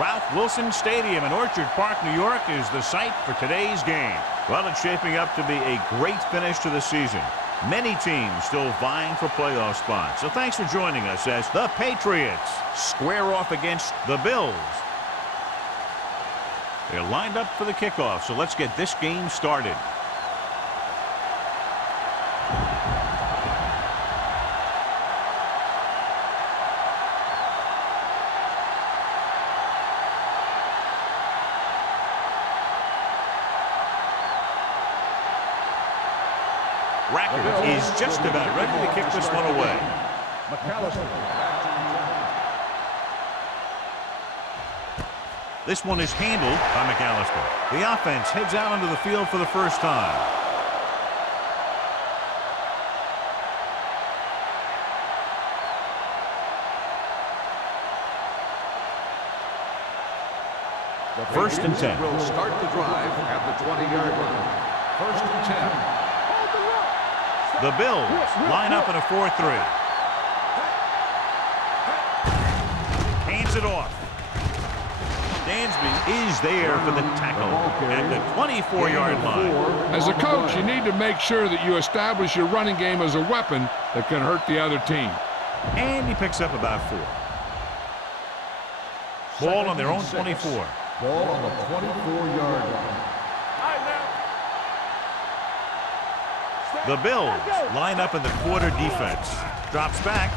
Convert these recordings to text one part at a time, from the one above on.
Ralph Wilson Stadium in Orchard Park, New York is the site for today's game. Well, it's shaping up to be a great finish to the season. Many teams still vying for playoff spots. So thanks for joining us as the Patriots square off against the Bills. They're lined up for the kickoff, so let's get this game started. Rackard is just about ready to kick this one away. This one is handled by McAllister. The offense heads out onto the field for the first time. First and 10. Will start the drive at the 20-yard line. First and 10. The Bills line up in a 4-3. Hands it off. Dansby is there for the tackle at the 24-yard line. As a coach, you need to make sure that you establish your running game as a weapon that can hurt the other team. And he picks up about 4. Ball on their own 24. Ball on the 24-yard line. The Bills line up in the quarter defense. Drops back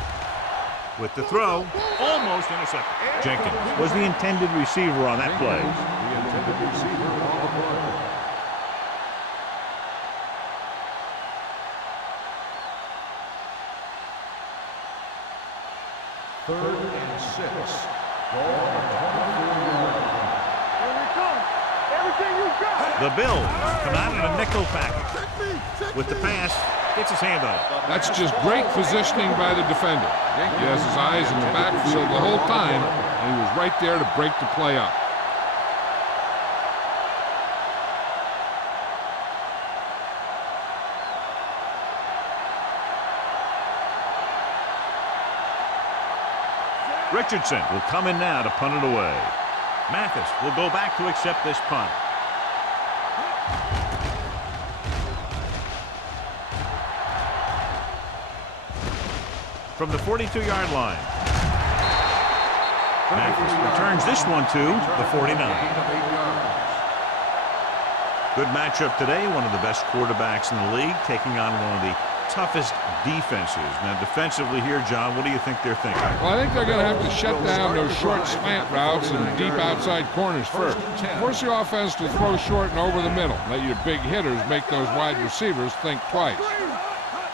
with the throw. Almost intercepted. Jenkins was the intended receiver on that play. The intended receiver on the play. Third and 6. Ball on the 24-yard line. Here we come. Everything you got. The Bills come out in a nickel package. With the pass, gets his hand on it. That's just great positioning by the defender. He has his eyes in the backfield the whole time, and he was right there to break the play up. Richardson will come in now to punt it away. Mathis will go back to accept this punt. From the 42-yard line. Mathis returns this one to the 49. Good matchup today. One of the best quarterbacks in the league taking on one of the toughest defenses. Now defensively here, John, what do you think they're thinking? Well, I think they're going to have to shut down those short slant routes and deep outside corners first. Force your offense to throw short and over the middle. Let your big hitters make those wide receivers think twice.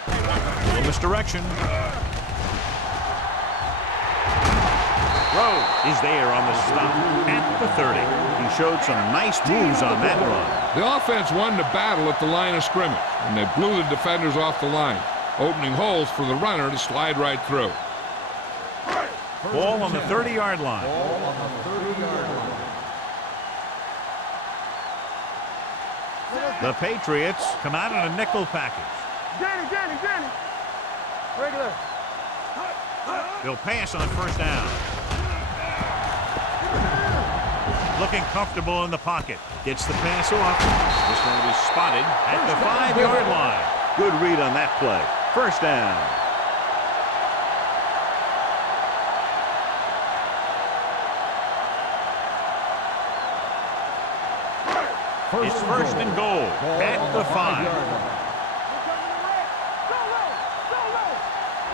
Little misdirection. Rowe is there on the stop at the 30. He showed some nice moves on that run. The offense won the battle at the line of scrimmage, and they blew the defenders off the line, opening holes for the runner to slide right through. Ball on the 30-yard line. Ball on the 30-yard line. The Patriots come out in a nickel package. Danny. Regular. They'll pass on first down. Looking comfortable in the pocket. Gets the pass off. This one will be spotted at the 5-yard line. Good read on that play. First down. It's first and goal at the 5.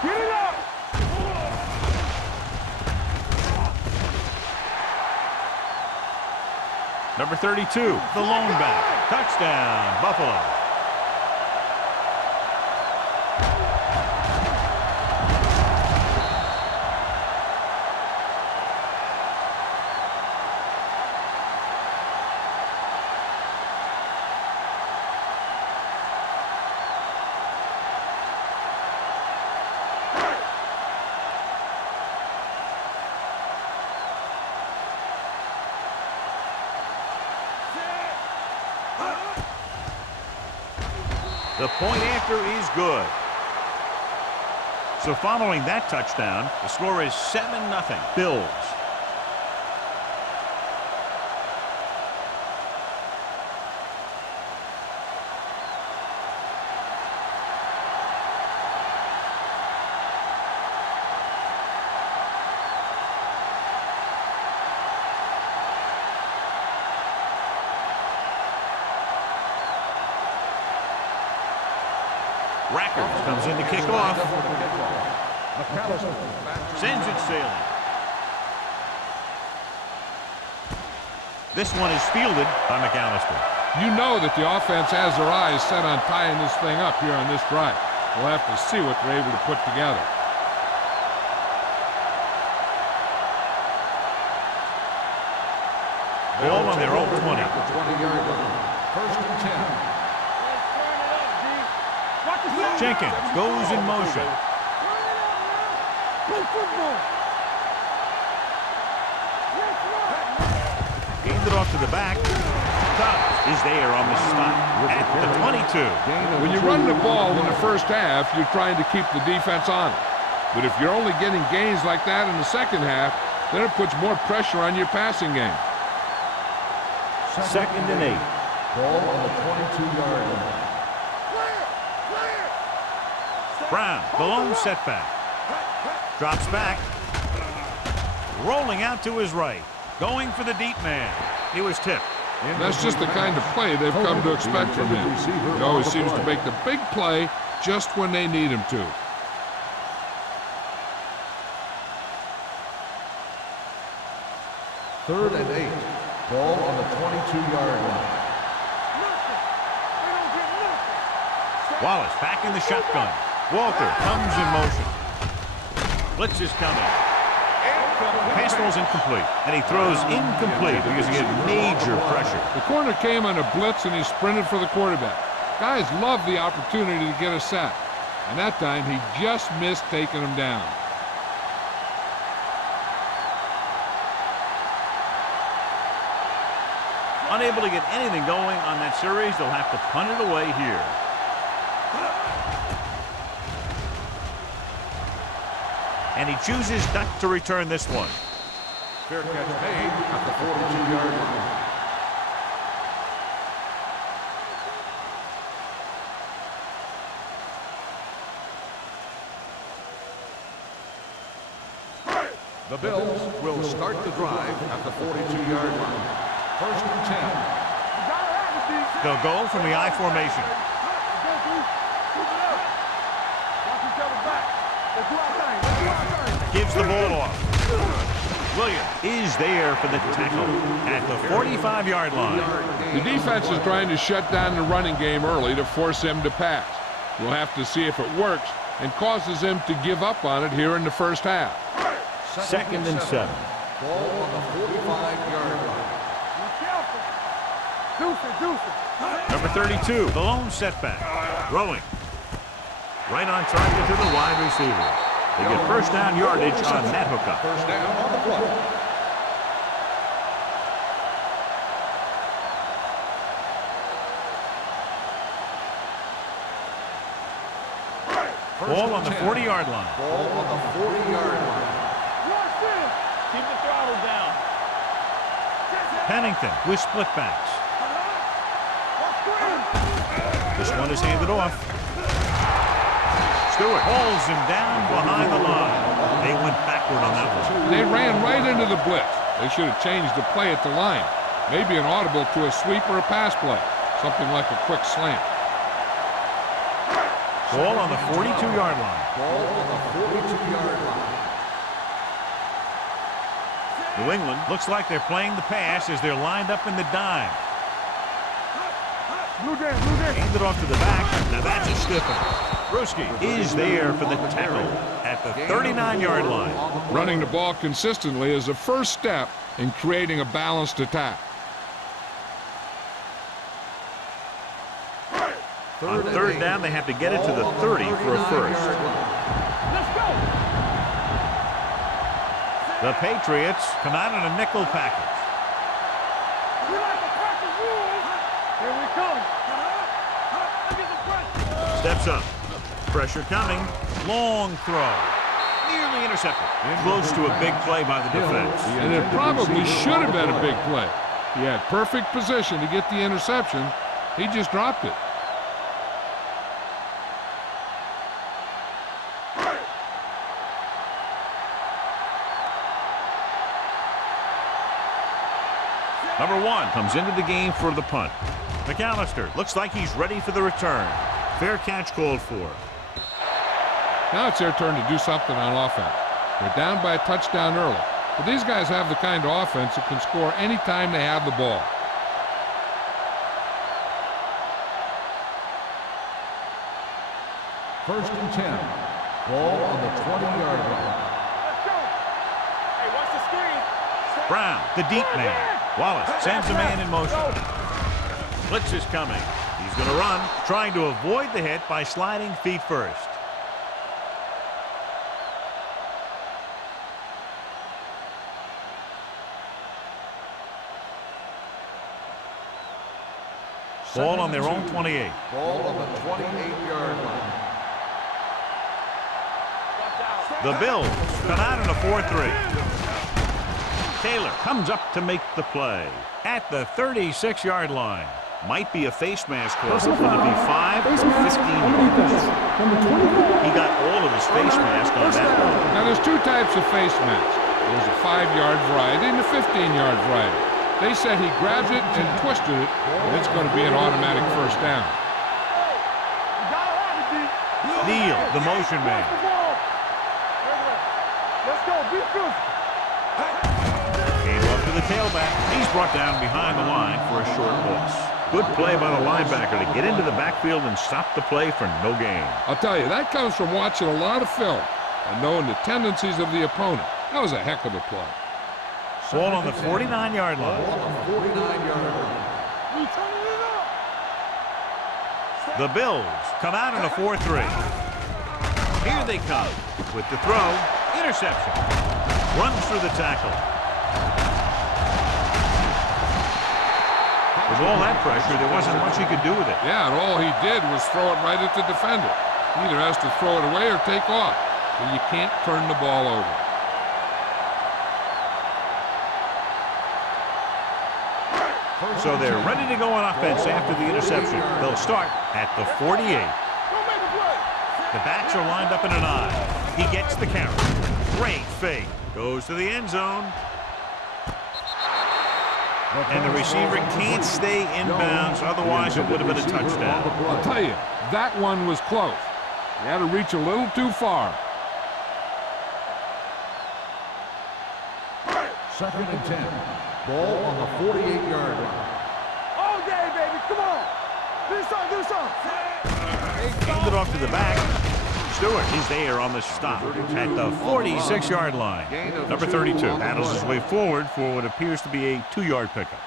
Get it up. Number 32, the lone back. Touchdown, Buffalo. The point after is good. So following that touchdown, the score is 7-0 Bills. Rackers comes in to kick off. Sends it sailing. This one is fielded by McAllister. You know that the offense has their eyes set on tying this thing up here on this drive. We'll have to see what they're able to put together. Ball on their own 20. 20-yard line. First and 10. Jenkins goes in motion. Gained it off to the back. Tubbs is there on the stop at the 22. When you run the ball in the first half, you're trying to keep the defense on it. But if you're only getting gains like that in the second half, then it puts more pressure on your passing game. Second and 8. Ball on the 22-yard line. Brown, the lone setback. Drops back. Rolling out to his right. Going for the deep man. He was tipped. That's just the kind of play they've come to expect from him. He always seems to make the big play just when they need him to. Third and 8. Ball on the 22-yard line. Wallace back in the shotgun. Walker comes in motion. Blitz is coming. Pass throws incomplete, and he throws incomplete because he had major pressure. The corner came on a blitz, and he sprinted for the quarterback. Guys love the opportunity to get a sack, and that time he just missed taking him down. Unable to get anything going on that series, they'll have to punt it away here. And he chooses not to return this one. Fair catch made at the 42-yard line. The Bills will start the drive at the 42-yard line. First and 10. They'll go from the I formation. Gives the ball off. Williams is there for the tackle at the 45-yard line. The defense is trying to shut down the running game early to force him to pass. We'll have to see if it works and causes him to give up on it here in the first half. Second and 7. Ball on the 45-yard line. Number 32, the lone setback. Throwing. Right on target to the wide receiver. They get first down yardage on that hookup. First down on the play. Ball on the 40-yard line. Ball on the 40-yard line. Keep the throttle down. Pennington with split backs. This one is handed off. Stewart hauls him down behind the line. They went backward on that one. They ran right into the blitz. They should have changed the play at the line. Maybe an audible to a sweep or a pass play. Something like a quick slant. Ball on the 42-yard line. Ball on the 42-yard line. New England looks like they're playing the pass as they're lined up in the dime. Hand it off to the back. Now that's a stiffer. Bruschi is there for the tackle at the 39-yard line. Running the ball consistently is the first step in creating a balanced attack. On third down, they have to get it to the 30 for a first. The Patriots come out in a nickel package. Here we come. Steps up. Pressure coming. Long throw. Nearly intercepted. Close to a big play by the defense. And it probably should have been a big play. He had perfect position to get the interception. He just dropped it. Number 1 comes into the game for the punt. McAllister looks like he's ready for the return. Fair catch called for. Now it's their turn to do something on offense. They're down by a touchdown early, but these guys have the kind of offense that can score anytime they have the ball. First and 10. Ball on the 20-yard line. Let's go. Hey, watch the screen. Brown, the deep man. Wallace sends a man in motion. Blitz is coming. He's going to run, trying to avoid the hit by sliding feet first. Ball on their own 28. Ball on the 28-yard line. The Bills come out in a 4-3. Taylor comes up to make the play at the 36-yard line. Might be a face mask call. Will it be 5 or 15 yards? He got all of his face mask on that one. Now there's two types of face masks. There's a 5-yard variety and a 15-yard variety. They said he grabs it and twisted it, and it's going to be an automatic first down. Neal, the motion man. Let's go. Be fierce. Came up to the tailback. He's brought down behind the line for a short loss. Good play by the linebacker to get into the backfield and stop the play for no gain. I'll tell you, that comes from watching a lot of film and knowing the tendencies of the opponent. That was a heck of a play. Ball on the 49-yard line. Ball on the 49-yard line. The Bills come out in a 4-3. Here they come with the throw. Interception. Runs through the tackle. With all that pressure, there wasn't much he could do with it. Yeah, and all he did was throw it right at the defender. He either has to throw it away or take off. But you can't turn the ball over. So they're ready to go on offense after the interception. They'll start at the 48. The backs are lined up in an I. He gets the count. Great fake. Goes to the end zone. And the receiver can't stay inbounds, otherwise it would have been a touchdown. I'll tell you, that one was close. He had to reach a little too far. Second and 10. Ball on the 48-yard line. All day, baby. Come on. Do something. Do something. Handed off to the back. Stewart is there on the stop at the 46-yard line. Number 32 battles his way forward for what appears to be a 2-yard pickup.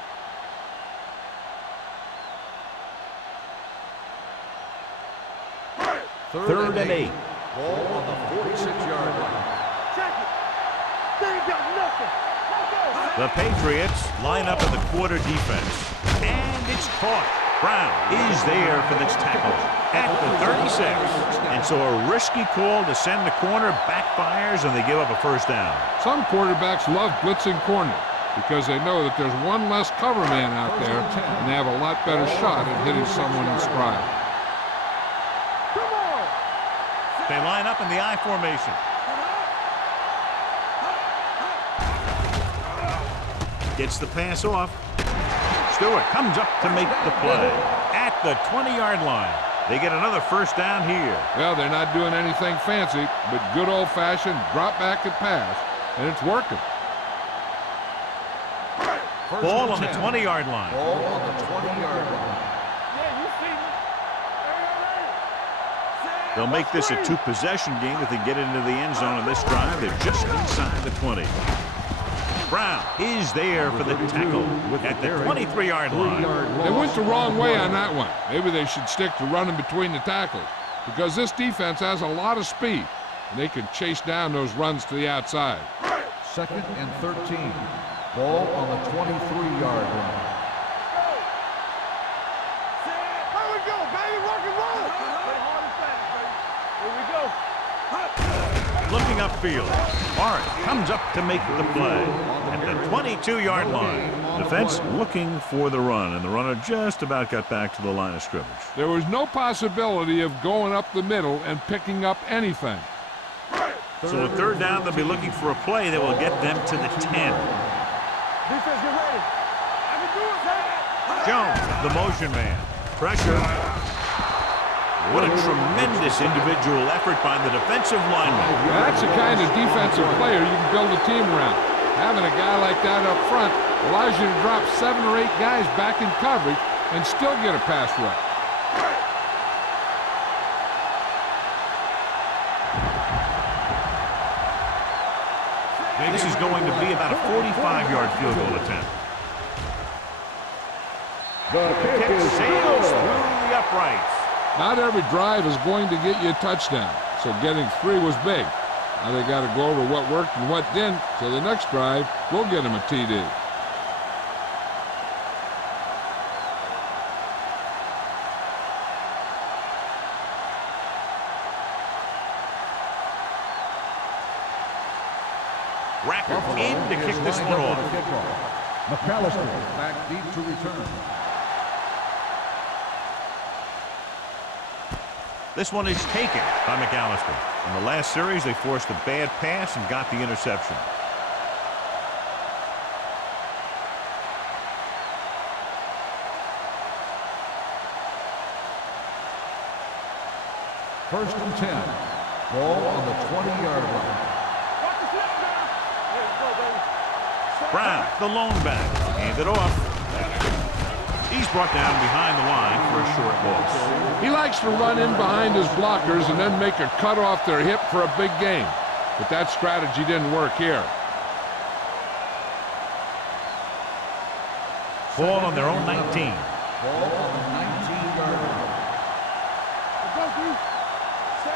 Third and 8. Ball on the 46-yard line. Check it. They ain't got nothing. Let's go. The Patriots line up in the quarter defense. And it's caught. Brown is there for this tackle at the 36. And so a risky call to send the corner backfires, and they give up a first down. Some quarterbacks love blitzing corners because they know that there's one less cover man out there, and they have a lot better shot at hitting someone in stride. Come on. They line up in the I formation. Gets the pass off. Stewart comes up to make the play at the 20-yard line. They get another first down here. Well, they're not doing anything fancy, but good old-fashioned drop back and pass, and it's working. Ball on the 20-yard line. Ball on the 20-yard line. Yeah, you see me. Hey. They'll make this a two-possession game if they get into the end zone on this drive. They're just inside the 20. Brown is there for the tackle at the 23-yard line. They went the wrong way on that one. Maybe they should stick to running between the tackles because this defense has a lot of speed, and they can chase down those runs to the outside. Second and 13. Ball on the 23-yard line. Here we go, baby. Rock and roll. Play hard and fast, baby. Here we go. Looking upfield, Barnes comes up to make the play at the 22-yard line. Defense looking for the run, and the runner just about got back to the line of scrimmage. There was no possibility of going up the middle and picking up anything. So a third down, they'll be looking for a play that will get them to the 10. Defense, get ready. I can do it, man. Jones, the motion man. Pressure. What a tremendous individual effort by the defensive lineman. That's the kind of defensive player you can build a team around. Having a guy like that up front allows you to drop 7 or 8 guys back in coverage and still get a pass rush. This is going to be about a 45-yard field goal attempt. The Kick sails through the uprights. Not every drive is going to get you a touchdown, so getting 3 was big. Now they got to go over what worked and what didn't, so the next drive will get them a TD. Racker in to kick this one off. McAllister back deep to return. This one is taken by McAllister. In the last series, they forced a bad pass and got the interception. First and 10. Ball on the 20-yard line. Brown, the lone back, hand it off. He's brought down behind the line for a short loss. He likes to run in behind his blockers and then make a cut off their hip for a big gain. But that strategy didn't work here. Ball on their own 19. Ball on the 19-yard line.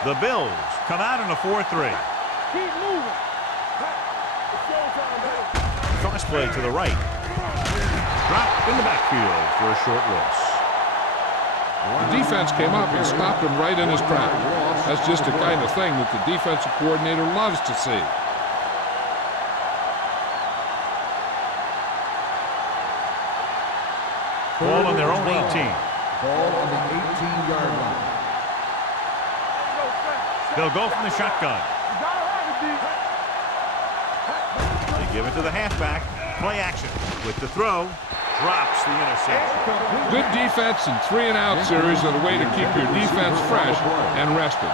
The Bills come out in a 4-3. Keep moving. It's showtime, baby. Toss play to the right. Drop in the backfield for a short loss. The defense came up and stopped him right in his track. That's just the kind of thing that the defensive coordinator loves to see. Ball on their own 18. Ball on the 18-yard line. They'll go from the shotgun. They give it to the halfback. Play action with the throw. Drops the interception. Good defense and 3-and-out series are the way to keep your defense fresh and rested.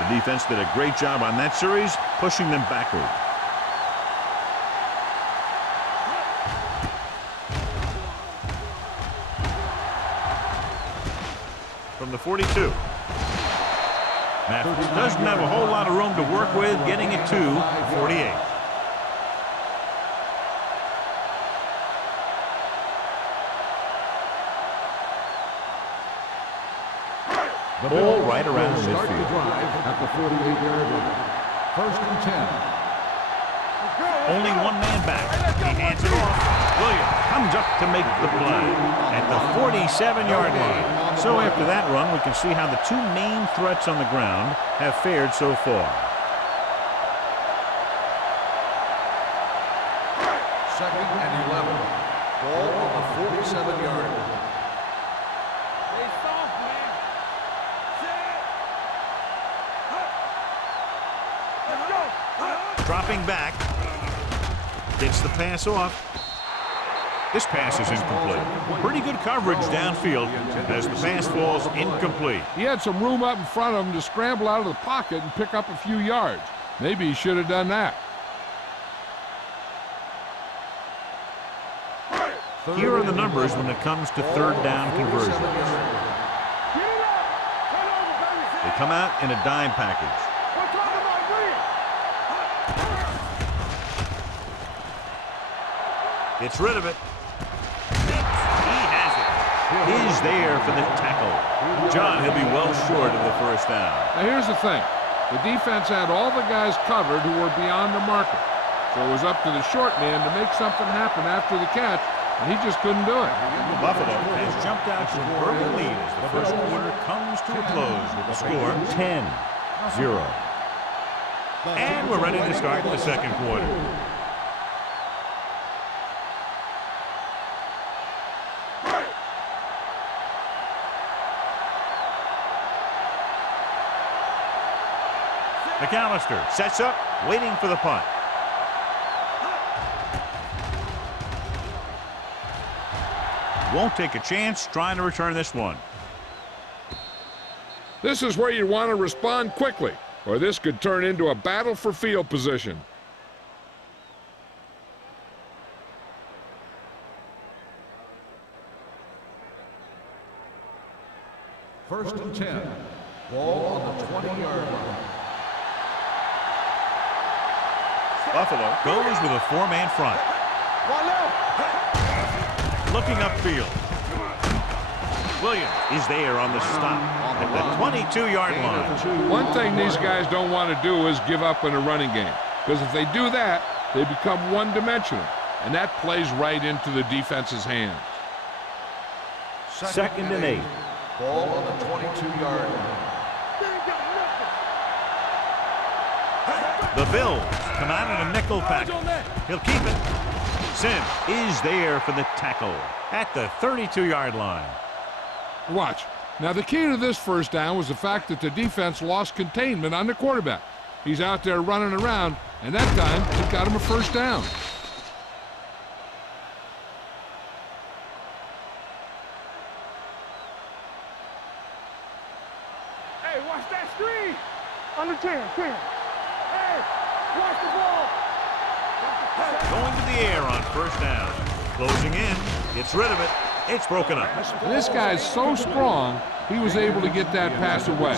The defense did a great job on that series, pushing them backward. From the 42. Matthews doesn't have a whole lot of room to work with, getting it to 48. Ball right around the Start the midfield. drive at the 48-yard line. First and 10. Only one man back. He hands it off. Williams comes up to make the play at the 47-yard line. So after that run, we can see how the two main threats on the ground have fared so far. Second and 11. Ball on the 47-yard line. Stay soft, man. Let's go. Dropping back. Gets the pass off. This pass is incomplete. Pretty good coverage downfield as the pass falls incomplete. He had some room up in front of him to scramble out of the pocket and pick up a few yards. Maybe he should have done that. Here are the numbers when it comes to third down conversions. Get it up. Turn over, baby. They come out in a dime package. We're talking about Williams. Gets rid of it. He has it. He's there for the tackle. John, he'll be well short of the first down. Now here's the thing. The defense had all the guys covered who were beyond the marker. So it was up to the short man to make something happen after the catch, and he just couldn't do it. Buffalo has jumped out to an early lead as the first quarter comes to a close with the score 10-0. And we're ready to start the second quarter. McAllister sets up, waiting for the punt. Won't take a chance trying to return this one. This is where you want to respond quickly, or this could turn into a battle for field position. First and 10. Ball on the 20-yard line. Buffalo goes with a four-man front. Looking upfield. Williams is there on the stop at the 22-yard line. One thing these guys don't want to do is give up in a running game, because if they do that, they become one-dimensional, and that plays right into the defense's hands. Second and 8. Ball on the 22-yard line. The Bills come out in a nickel package. He'll keep it. Sim is there for the tackle at the 32-yard line. Watch. Now, the key to this first down was the fact that the defense lost containment on the quarterback. He's out there running around, and that time it got him a first down. Hey, watch that screen. Under 10. Hey, watch the ball. Going to the air on first down. Closing in. Gets rid of it. It's broken up. And this guy's so strong, he was able to get that pass away.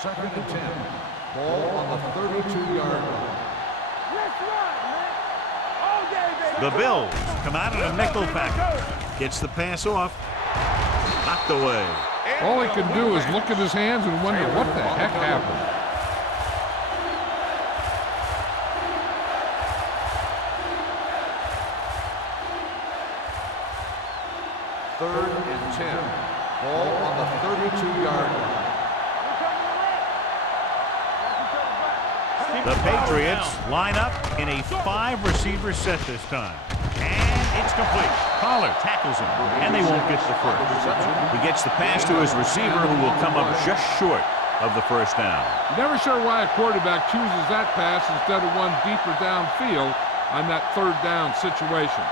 Second and 10. Ball on the 32-yard line. Let's run, man. All day, baby. The Bills come out in a nickel package. Gets the pass off. Knocked away. All he can do is look at his hands and wonder what the heck happened. Third and 10. Ball on the 32-yard line. The Patriots line up in a 5-receiver set this time. And it's complete. Pollard tackles him, and they won't get the first. He gets the pass to his receiver, who will come up just short of the first down. Never sure why a quarterback chooses that pass instead of one deeper downfield on that third down situation.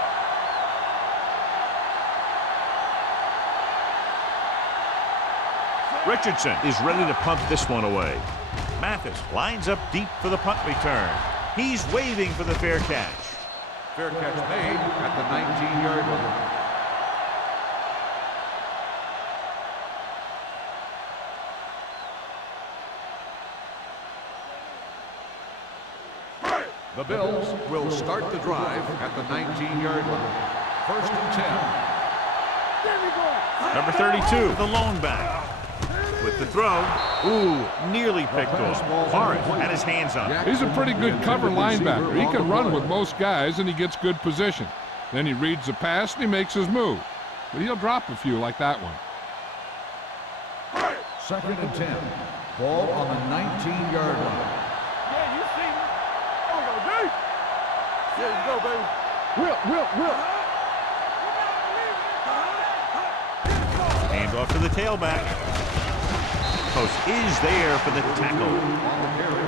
Richardson is ready to punt this one away. Mathis lines up deep for the punt return. He's waving for the fair catch. Fair catch made at the 19-yard line. The Bills will start the drive at the 19-yard line. First and 10. Number 32, the lone back. With the throw, nearly picked off. Forrest had his hands on it. He's a pretty good cover linebacker. He can run with most guys, and he gets good position. Then he reads the pass, and he makes his move. But he'll drop a few like that one. Second and 10. Ball on the 19-yard line. Yeah, you see me. There we go, baby. Will. Hand off to the tailback. Post is there for the tackle.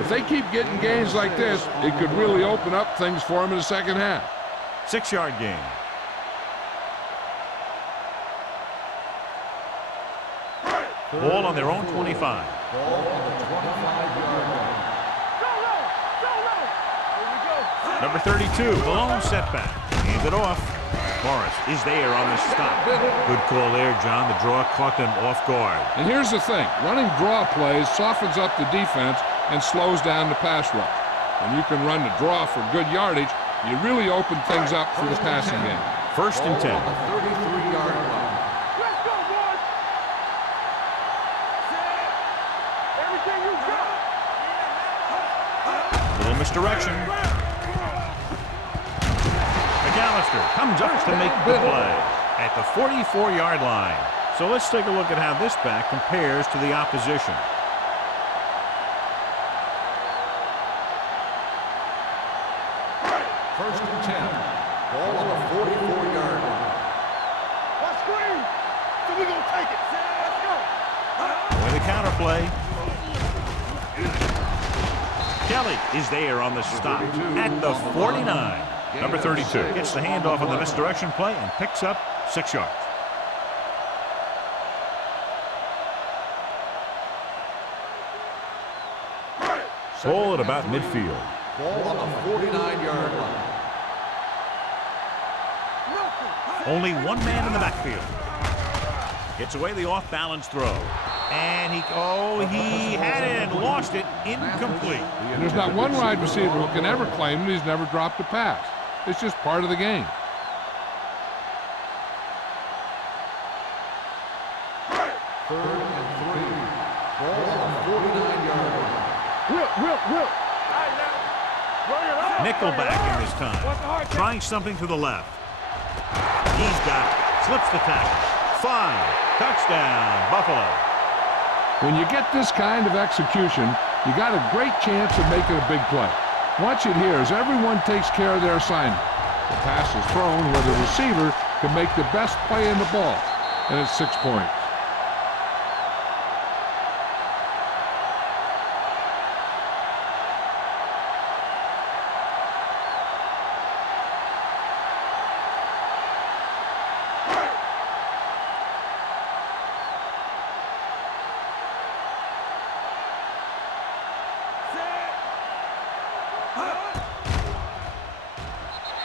If they keep getting gains like this, it could really open up things for them in the second half. 6-yard gain. Ball on their own 25. Ball on the 25-yard line. Number 32, the lone setback. Hands it off. Morris is there on the stop. Good call there, John. The draw caught them off guard. And here's the thing. Running draw plays softens up the defense and slows down the pass rush. When you can run the draw for good yardage, you really open things up for the passing game. First and 10. On the 33-yard line. Let's go, boys. Everything you got. Little misdirection. McAllister comes up to make the play at the 44-yard line. So let's take a look at how this back compares to the opposition. First and 10. Ball on the 44-yard line. gonna take it. Let's go. With a counter play. Kelly is there on the stop at the 49. Number 32 gets the handoff on the misdirection play and picks up 6 yards. Ball at about midfield. Ball on the 49-yard line. Only one man in the backfield. Gets away the off-balance throw. And he had it and lost it. Incomplete. And there's not one wide receiver who can ever claim that he's never dropped a pass. It's just part of the game. Third and 3. Ball on the 49-yard line. Whip. Nickelback in this time. Trying something to the left. He's got it. Slips the tackle. 5. Touchdown, Buffalo. When you get this kind of execution, you got a great chance of making a big play. Watch it here as everyone takes care of their assignment. The pass is thrown where the receiver can make the best play in the ball, and it's 6 points.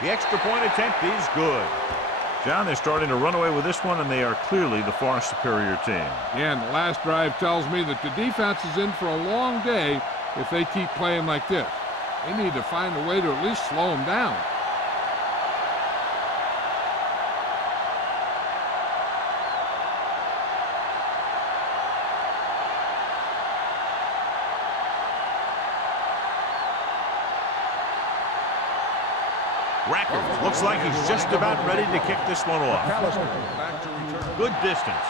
The extra point attempt is good. John, they're starting to run away with this one, and they are clearly the far superior team. Yeah, and the last drive tells me that the defense is in for a long day if they keep playing like this. They need to find a way to at least slow them down. Rackard looks like he's just about ready to kick this one off. Good distance.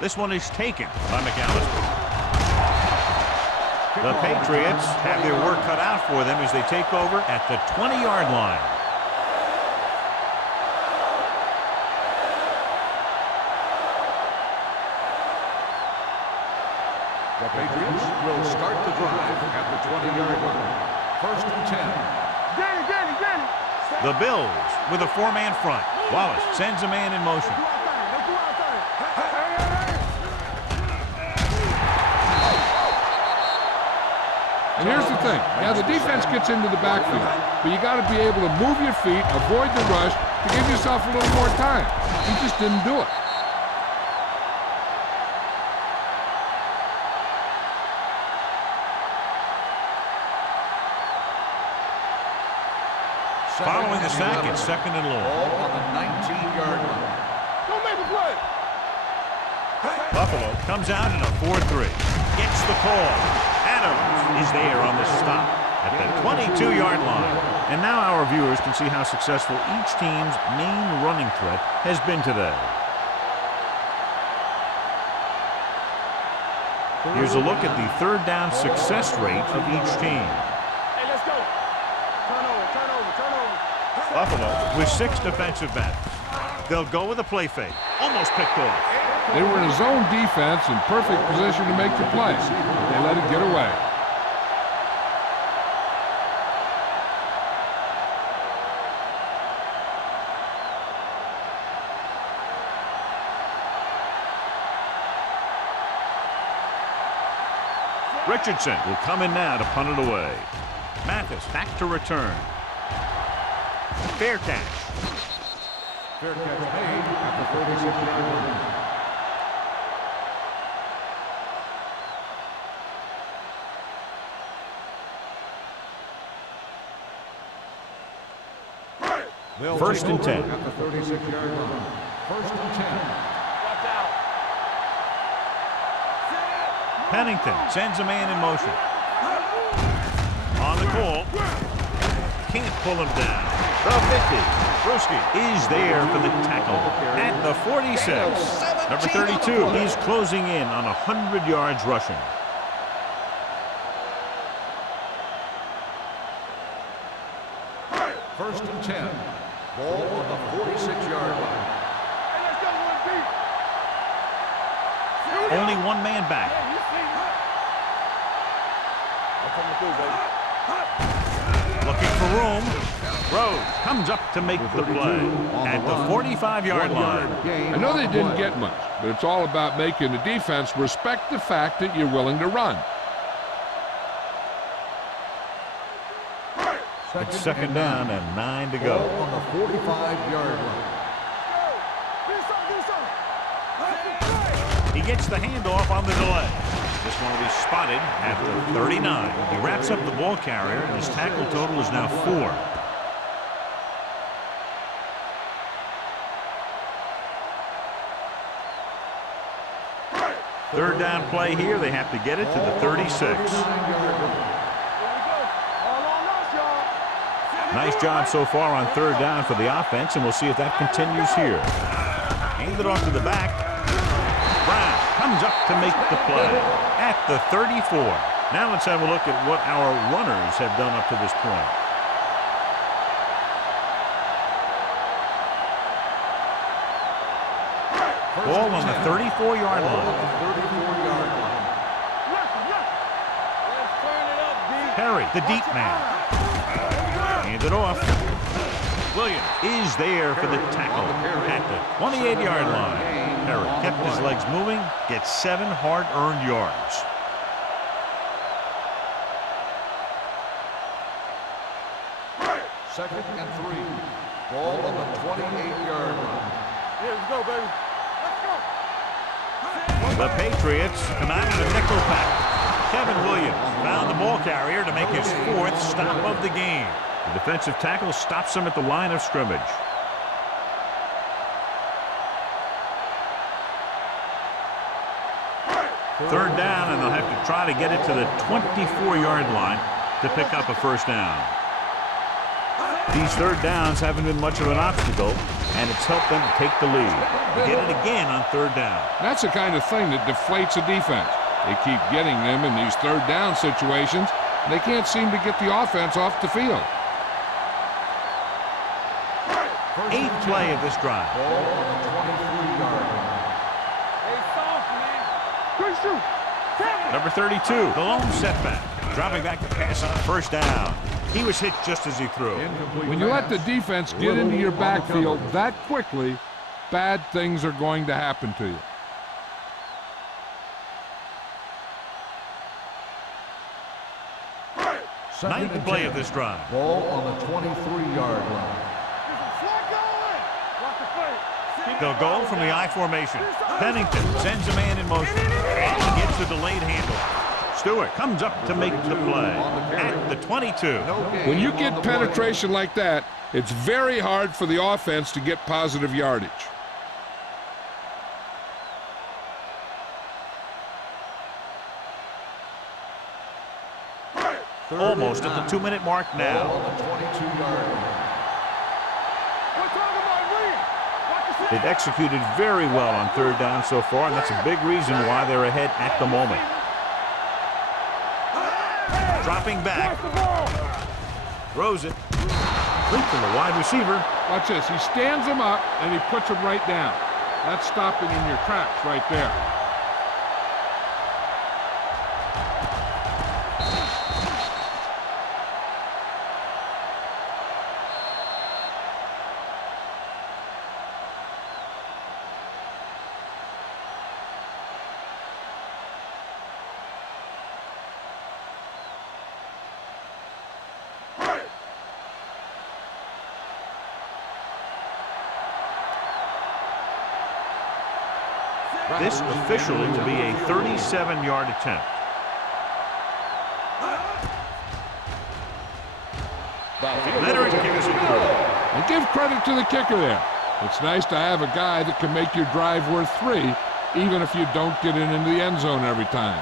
This one is taken by McAllister. The Patriots have their work cut out for them as they take over at the 20-yard line. The Patriots will start the drive at the 20-yard line. First and 10. Danny. The Bills with a 4-man front. Wallace sends a man in motion. And here's the thing. Now, the defense gets into the backfield, but you got to be able to move your feet, avoid the rush, to give yourself a little more time. He just didn't do it. Following the sack, it's second and long. Ball on the 19-yard line. Don't make a play. Buffalo comes out in a 4-3. Gets the call. Adams is there on the stop at the 22-yard line. And now our viewers can see how successful each team's main running threat has been today. Here's a look at the third down success rate of each team. Hey, let's go. Turn over. Buffalo with 6 defensive backs. They'll go with a play fake. Almost picked off. They were in a zone defense in perfect position to make the play. They let it get away. Richardson will come in now to punt it away. Mathis back to return. Fair catch. Fair catch made at the 36-yard line. First and 10. At the 36-yard line. First and 10. Watch out. Pennington sends a man in motion. On the call. Can't pull him down. The 50. Bruschi is there for the tackle at the 46. Number 32. He's closing in on 100 yards rushing. First and 10. Ball on the 46-yard line. Hey, let's go, 1 deep. Only one man back. Hey, you see it. I'm coming through, baby. Looking for room. Rose comes up to make the play at the 45-yard line. I know they didn't get much, but it's all about making the defense respect the fact that you're willing to run. It's second down and 9 to go. Ball on the 45-yard line. He gets the handoff on the delay. This one will be spotted at the 39. He wraps up the ball carrier, and his tackle total is now 4. Third down play here. They have to get it to the 36. Nice job so far on third down for the offense, and we'll see if that continues here. Hand it off to the back. Brown comes up to make the play at the 34. Now let's have a look at what our runners have done up to this point. Ball on the 34-yard line. Perry, the deep man. Hand it off. Williams is there for the tackle at the 28-yard line. Perry kept his legs moving, gets 7 hard-earned yards. Second and 3. Ball on the 28-yard line. Yeah, let's go, baby. The Patriots come out of the nickel pack. Kevin Williams found the ball carrier to make his 4th stop of the game. The defensive tackle stops him at the line of scrimmage. Third down, and they'll have to try to get it to the 24-yard line to pick up a first down. These third downs haven't been much of an obstacle, and it's helped them to take the lead. They get it again on third down. That's the kind of thing that deflates a defense. They keep getting them in these third down situations, and they can't seem to get the offense off the field. 8th play of this drive. Ball on the 23-yard line. Hey, soft, man. Good shoot. Number 32, the lone setback. Dropping back to pass on first down. He was hit just as he threw. When you let the defense get into your backfield that quickly, bad things are going to happen to you. Ninth play of this drive. Ball on the 23-yard line. They'll go from the I formation. Pennington sends a man in motion and he gets a delayed handoff. Stewart comes up to make the play at the 22. When you get penetration like that, it's very hard for the offense to get positive yardage. Almost at the 2-minute mark now. On the 22-yard line. They've executed very well on third down so far, and that's a big reason why they're ahead at the moment. Dropping back. Throws it. Complete to the wide receiver. Watch this. He stands him up, and he puts him right down. That's stopping in your tracks right there. This officially will be a 37-yard attempt. Leonard kicks it through. And give credit to the kicker there. It's nice to have a guy that can make your drive worth 3, even if you don't get it into the end zone every time.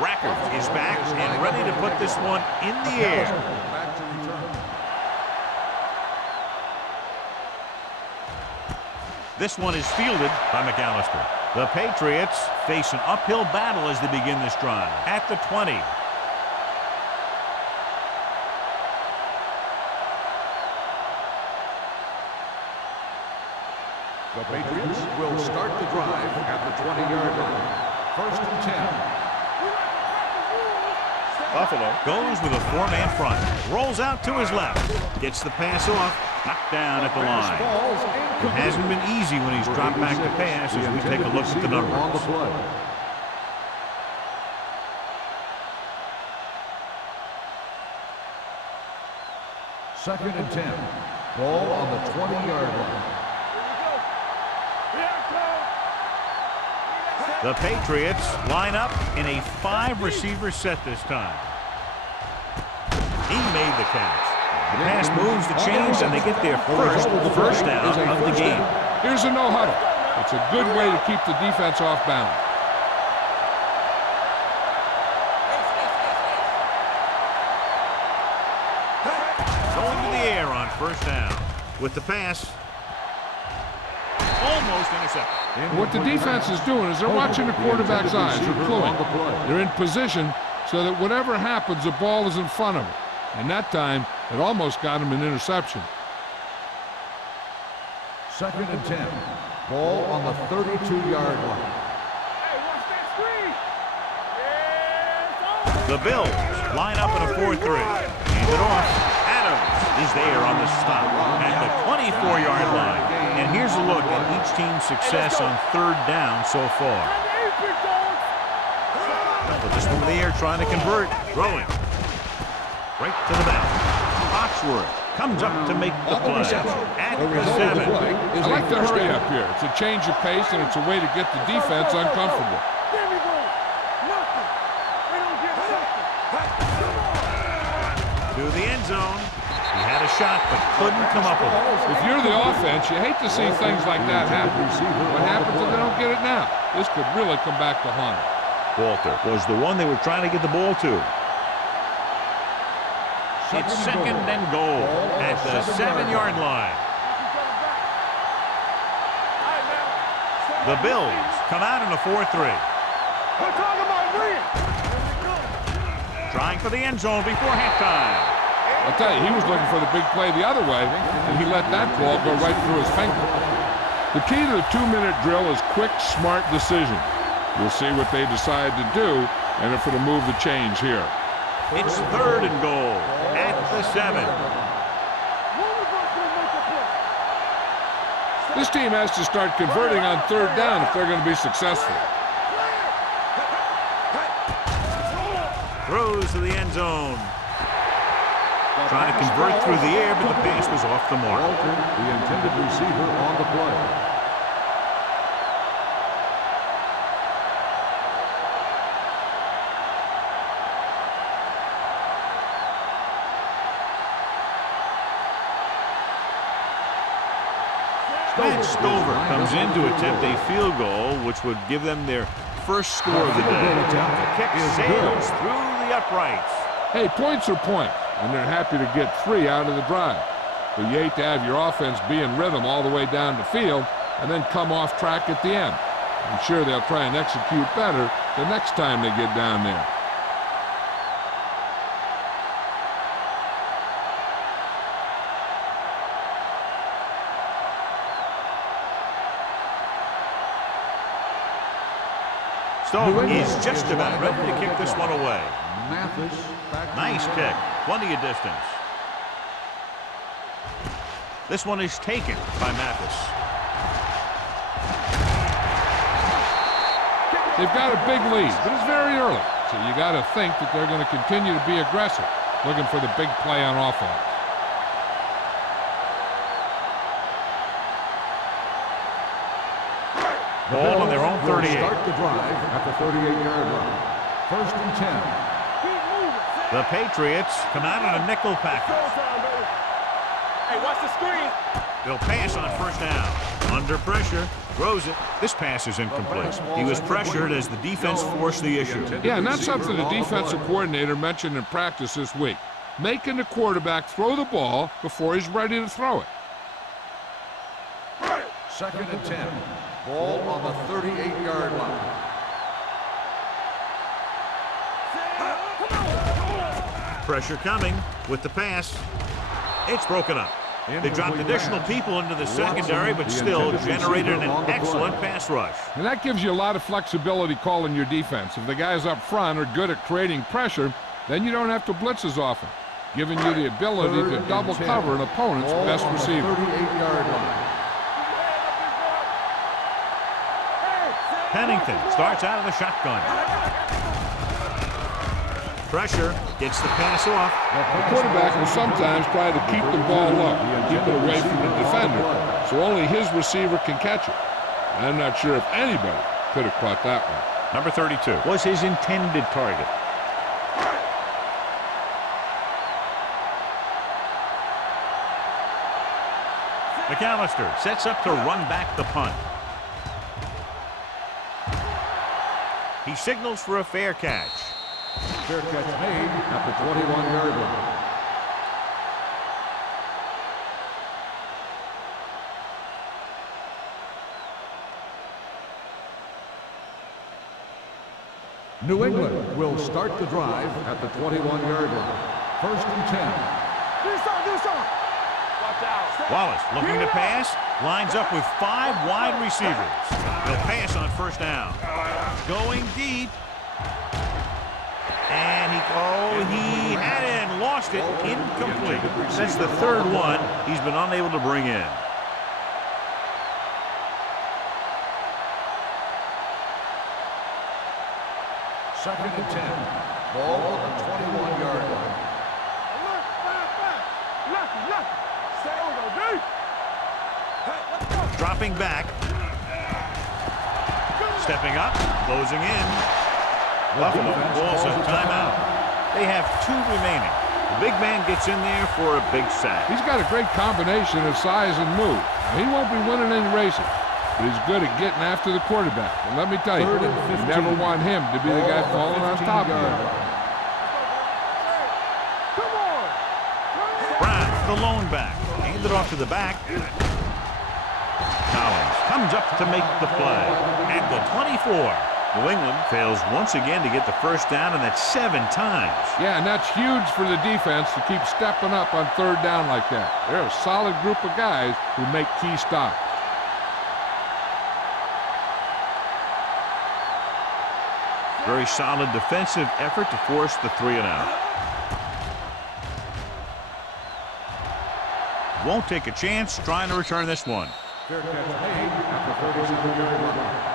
Rackard is back and ready to put this one in the air. Back to return. This one is fielded by McAllister. The Patriots face an uphill battle as they begin this drive. At the 20. The Patriots will start the drive at the 20-yard line. First and 10. Buffalo goes with a four-man front. Rolls out to his left. Gets the pass off. Knocked down at the line. It hasn't been easy when he's dropped back to pass as we take a look at the numbers. Second and 10. Ball on the 20-yard line. The Patriots line up in a 5-receiver set this time. He made the catch. The pass moves the chains, and they get their first down of the game. Here's a no huddle. It's a good way to keep the defense off balance. Going to the air on first down. With the pass, almost intercepted. What the defense is doing is they're watching the quarterback's eyes. They're cluing. They're in position so that whatever happens, the ball is in front of them. And that time, it almost got him an interception. Second and 10. Ball on the 32-yard line. The Bills line up in a 4-3. Hand it off. Adams is there on the stop at the 24-yard line. And here's a look at each team's success on third down so far. Put this one in the air, trying to convert. Throwing. Right to the back. Foxworth comes up to make the play at the 7. I like the hurry up here. It's a change of pace, and it's a way to get the defense uncomfortable. To the end zone. He had a shot, but couldn't come up with it. If you're the offense, you hate to see things like that happen. What happens if they don't get it now? This could really come back to haunt them. Walter was the one they were trying to get the ball to. It's second and goal at the 7-yard line. The Bills come out in a 4-3. Trying for the end zone before halftime. I'll tell you, he was looking for the big play the other way, and he let that ball go right through his finger. The key to the 2-minute drill is quick, smart decision. We'll see what they decide to do, and if it'll move the change here. It's third and goal at the 7. This team has to start converting on third down if they're going to be successful. Throws to the end zone. Trying to convert through the air, but the pass was off the mark. Walter, the intended receiver, on the play. Matt Stover comes in to attempt a field goal, which would give them their first score of the day. The kick sails through the uprights. Hey, points are points, and they're happy to get 3 out of the drive. But you hate to have your offense be in rhythm all the way down the field and then come off track at the end. I'm sure they'll try and execute better the next time they get down there. Stover is just about ready to kick this one away. Nice kick. Plenty of distance. This one is taken by Mathis. They've got a big lead, but it's very early. So you got to think that they're going to continue to be aggressive, looking for the big play on offense. Ball on their own 38. Start the drive at the 38-yard line. First and 10. The Patriots come out on a nickel package. Hey, watch the screen. They'll pass on first down. Under pressure, throws it. This pass is incomplete. He was pressured as the defense forced the issue. Yeah, and that's something the defensive coordinator mentioned in practice this week. Making the quarterback throw the ball before he's ready to throw it. Second and 10. Ball on the 38-yard line. Pressure coming with the pass. It's broken up. They dropped additional people into the secondary, but still generated an excellent pass rush. And that gives you a lot of flexibility calling your defense. If the guys up front are good at creating pressure, then you don't have to blitz as often, giving you the ability to double cover an opponent's best receiver. 38-yard line. Pennington starts out of the shotgun. Pressure gets the pass off. The quarterback will sometimes try to keep the ball up, keep it away from the defender, so only his receiver can catch it. I'm not sure if anybody could have caught that one. Number 32 was his intended target. McAllister sets up to run back the punt. He signals for a fair catch. Fair catch made at the 21-yard line. New England will start the drive at the 21-yard line. First and 10. Do something. Watch out. Wallace looking to pass, lines up with 5 wide receivers. They'll pass on first down. Going deep. And he had it and lost it. Incomplete. That's the third one he's been unable to bring in. Second and 10. Ball on the 21-yard line. Left. Stay over, dude. Dropping back. Stepping up. Closing in. Buffalo calls a timeout. They have 2 remaining. The big man gets in there for a big sack. He's got a great combination of size and move. He won't be winning any races, but he's good at getting after the quarterback. And let me tell you, you never want him to be the guy falling on top of him. Come on. Brown, the lone back. Hand it off to the back. Collins comes up to make the play at the 24. New England fails once again to get the first down, and that's 7 times. Yeah, and that's huge for the defense to keep stepping up on third down like that. They're a solid group of guys who make key stops. Very solid defensive effort to force the 3 and out. Won't take a chance trying to return this one. Fair catch made at the 37-yard line.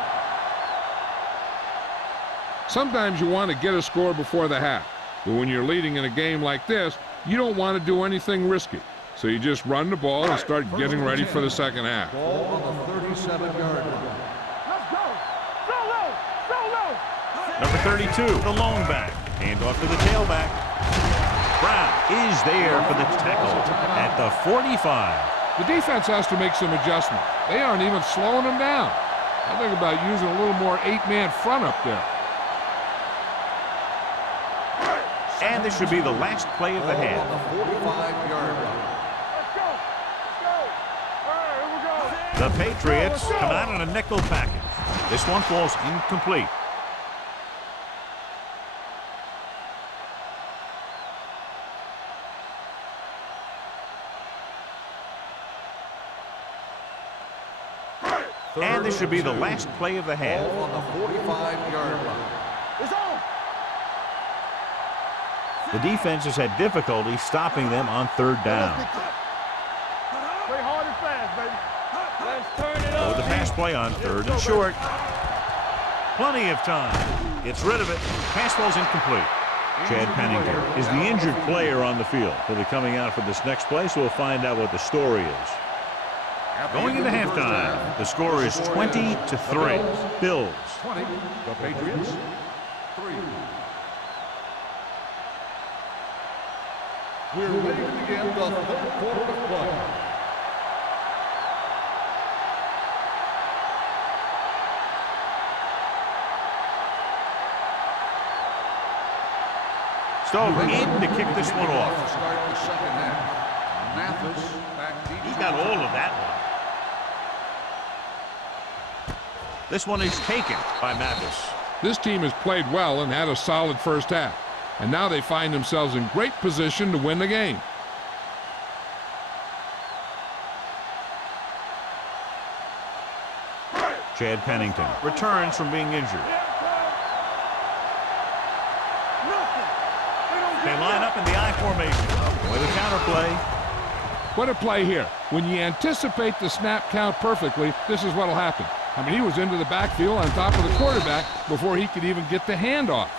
Sometimes you want to get a score before the half, but when you're leading in a game like this, you don't want to do anything risky. So you just run the ball and start getting ready for the second half. Ball on the 37-yard line. Let's go. Throw low. Number 32, the lone back. Hand off to the tailback. Brown is there for the tackle at the 45. The defense has to make some adjustments. They aren't even slowing them down. I think about using a little more 8-man front up there. And this should be the last play of the half. On the 45-yard line. Let's go. All right, here we go. The Patriots come out in a nickel package. This one falls incomplete. And this should be the last play of the half. Ball on the 45-yard line. It's on. The defense has had difficulty stopping them on third down. Play hard and fast, baby. Let's turn it With up. the pass play on third and short. Plenty of time. Gets rid of it. Pass ball's incomplete. Chad Pennington is the injured player on the field. He'll be coming out for this next play, so we'll find out what the story is. Going into halftime, the score is 20-3. Bills. 20, the Patriots, 3. We're ready to begin the third quarter of play. Stover in to kick this one off. To start the second half. Mathis back deep. He got all of that one. This one is taken by Mathis. This team has played well and had a solid first half. And now they find themselves in great position to win the game. Chad Pennington returns from being injured. They line up in the I formation with a counter play. What a play here. When you anticipate the snap count perfectly, this is what will happen. I mean, he was into the backfield on top of the quarterback before he could even get the handoff.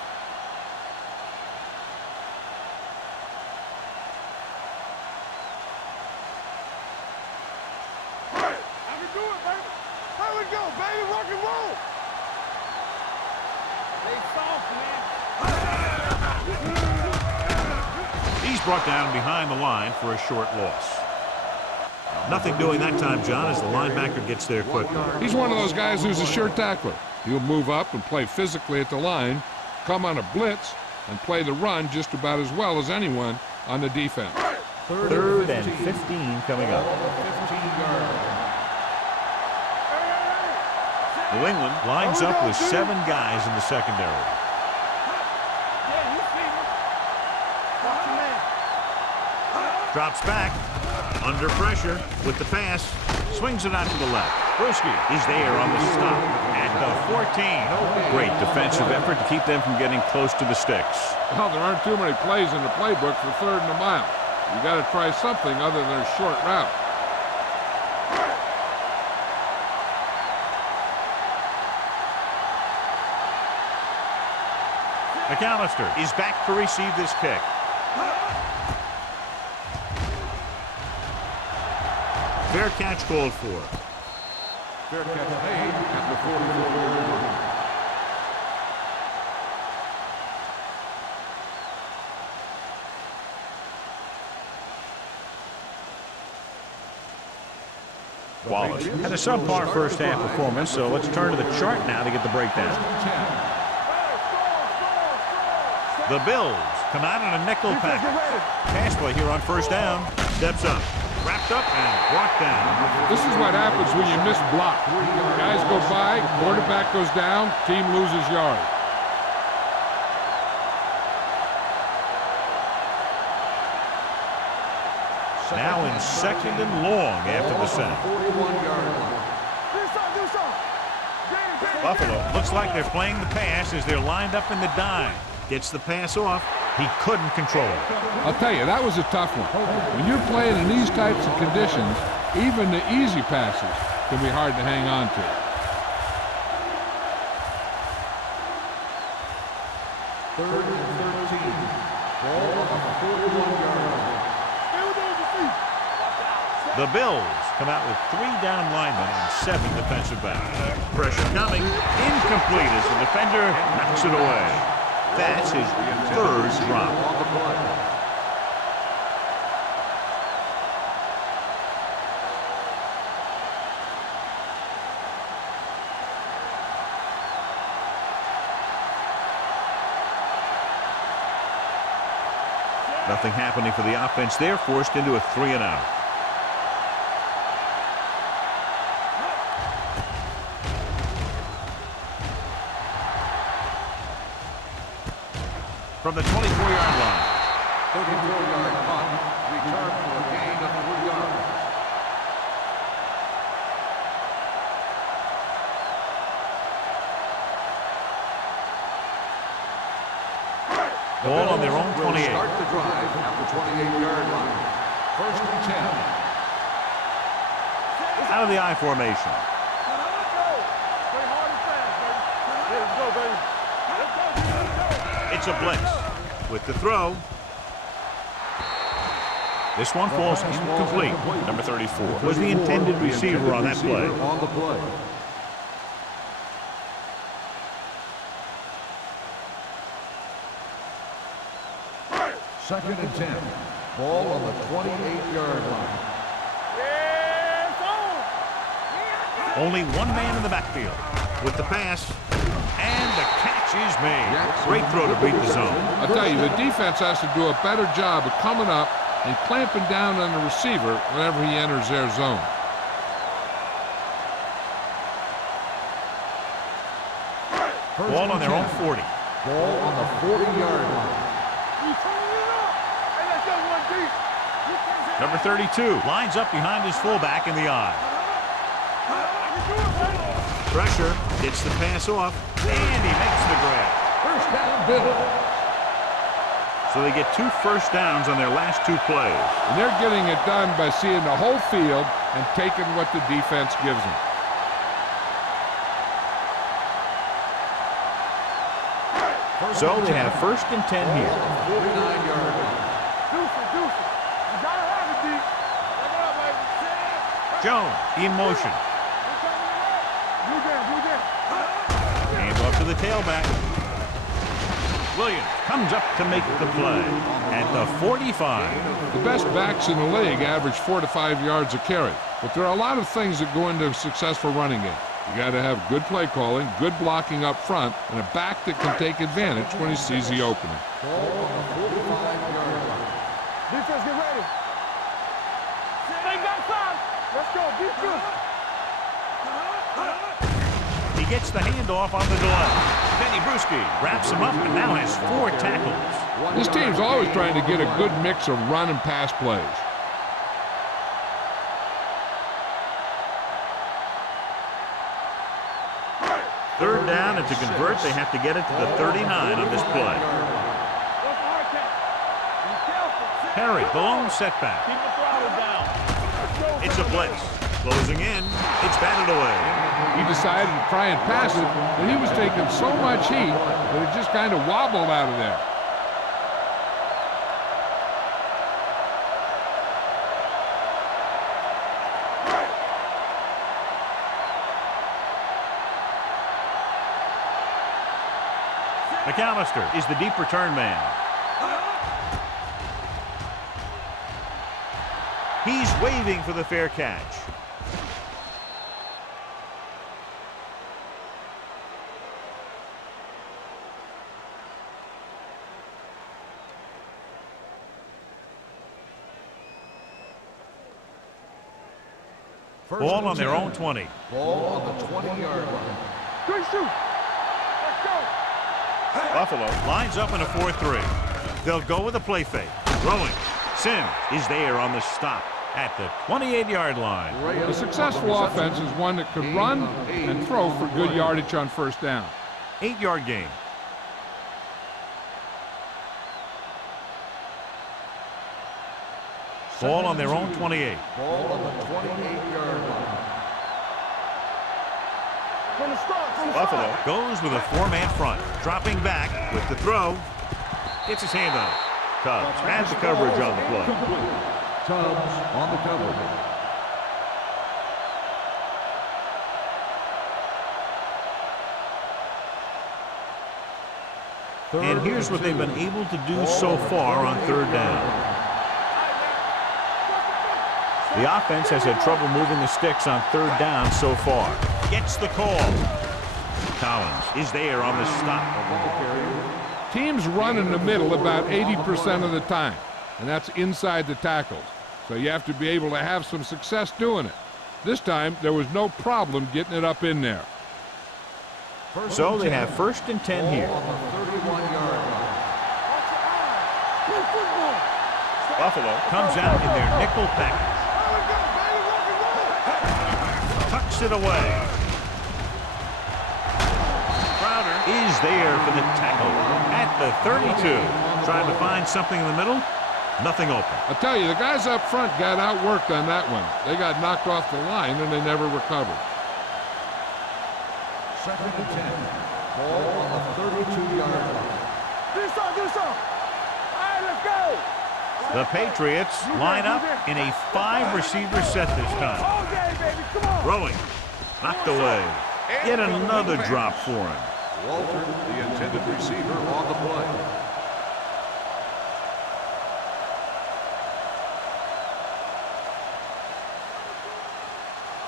Brought down behind the line for a short loss. Nothing doing that time, John, as the linebacker gets there quickly. He's one of those guys who's a sure tackler. He'll move up and play physically at the line, come on a blitz, and play the run just about as well as anyone on the defense. Third and 15 coming up. New England lines up with 7 guys in the secondary. Drops back, under pressure with the pass, swings it out to the left. Bruschi is there on the stop at the 14. Great defensive effort to keep them from getting close to the sticks. Well, there aren't too many plays in the playbook for 3rd and a mile. You got to try something other than a short route. McAllister is back to receive this kick. Fair catch called for. Fair catch made at the 44-yard line. Wallace had a subpar first half performance, so let's turn to the chart now to get the breakdown. The Bills come out in a nickel package. Pass play here on first down. Steps up. Wrapped up and brought down. This is what happens when you miss block. Guys go by, quarterback goes down, team loses yard. Now in 2nd and long after the sack. 41-yard line. Buffalo looks like they're playing the pass as they're lined up in the dime. Gets the pass off. He couldn't control it. I'll tell you, that was a tough one. When you're playing in these types of conditions, even the easy passes can be hard to hang on to. Third and 13. Ball on the 41-yard line. The Bills come out with 3 down linemen and 7 defensive backs. Pressure coming. Incomplete as the defender knocks it away. That's his 3rd drop. Nothing happening for the offense there, forced into a 3 and out. From the 24-yard line. 34-yard punt, return for a gain of 3 yards. Ball on their own 28. Start the drive at the 28-yard line. 1st and 10. Out of the I formation. It's a blitz with the throw. This one falls incomplete. Number 34 was the intended receiver on that play. On the play. Second and 10. Ball on the 28-yard line. Only one man in the backfield with the pass, and the catch is made. Great throw to beat the zone. I'll tell you, the defense has to do a better job of coming up and clamping down on the receiver whenever he enters their zone. Ball on their own 40. Ball on the 40-yard line. Number 32 lines up behind his fullback in the eye. Pressure, gets the pass off, and he makes the grab. First down, Bill. So they get 2 first downs on their last 2 plays. And they're getting it done by seeing the whole field and taking what the defense gives them. So they have first and 10 here. 49-yard line. Jones in motion. Hand off to the tailback. Williams comes up to make the play at the 45. The best backs in the league average 4 to 5 yards a carry. But there are a lot of things that go into a successful running game. You got to have good play calling, good blocking up front, and a back that can take advantage when he sees the opening. Ball on the 45-yard line. Defense, get ready. They got 5. Let's go. Defense. He gets the handoff on the delay. Benny Brewski wraps him up and now has 4 tackles. This team's always trying to get a good mix of run and pass plays. Third down, and to convert, they have to get it to the 39 on this play. Harry, the lone setback. Keep the throttle down. It's a blitz. Closing in. It's batted away. He decided to try and pass it, but he was taking so much heat that it just kind of wobbled out of there. McAllister is the deep return man. He's waving for the fair catch. Ball on their own 20. Ball on the 20-yard line. Good shoot. Let's go. Buffalo lines up in a 4-3. They'll go with a play fake. Throwing. Sims is there on the stop at the 28-yard line. A successful offense is one that could run and throw for good yardage on first down. 8-yard gain. Ball on their own 28. Ball on the 28-yard line. Buffalo goes with a 4-man front. Dropping back with the throw. Gets his hand on it. Tubbs has the coverage on the play. Tubbs on the cover. And here's what they've been able to do so far on third down. The offense has had trouble moving the sticks on third down so far. Gets the call. Collins is there on the stop. Teams run in the middle about 80% of the time, and that's inside the tackles. So you have to be able to have some success doing it. This time, there was no problem getting it up in there. So they have first and 10 here. On the 31-yard line. Buffalo comes out in their nickel package. Tucks it away. Crowder is there for the tackle at the 32. Trying to find something in the middle. Nothing open. I tell you, the guys up front got outworked on that one. They got knocked off the line, and they never recovered. Second and 10. Ball on the 32-yard line. Do so. All right, let's go. The Patriots line up in a 5-receiver set this time. All day, baby. Come on. Throwing. Knocked away. Yet another drop for him. Walter, the intended receiver, on the play.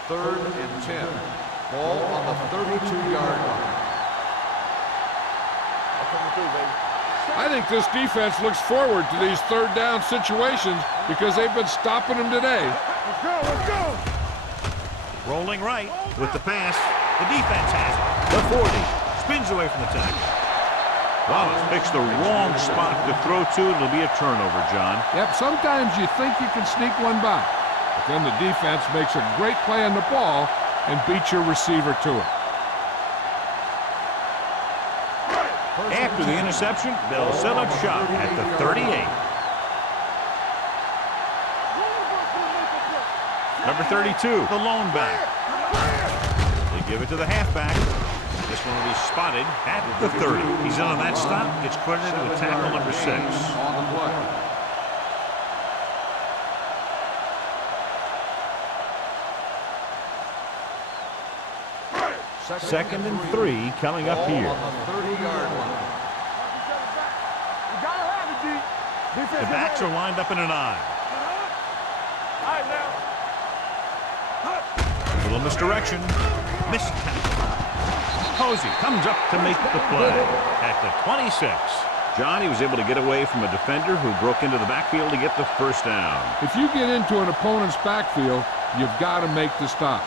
Third and 10. Ball on the 32-yard line. I think this defense looks forward to these third down situations because they've been stopping them today. Let's go. Rolling right with the pass. The defense has it. The 40. Spins away from the tackle. Wallace picks the wrong spot to throw to. It'll be a turnover, John. Yep, sometimes you think you can sneak one by, but then the defense makes a great play on the ball and beats your receiver to it. After the interception, they'll set up shop at the 38. Number 32, the lone back. They give it to the halfback. This one will be spotted at the 30. He's in on that stop. Gets credited with tackle number 6. On the play. Second and 3 coming up here. On the 30-yard line. The backs are lined up in an I. A little misdirection. Missed tackle. Posey comes up to make the play at the 26. John, he was able to get away from a defender who broke into the backfield to get the first down. If you get into an opponent's backfield, you've got to make the stop.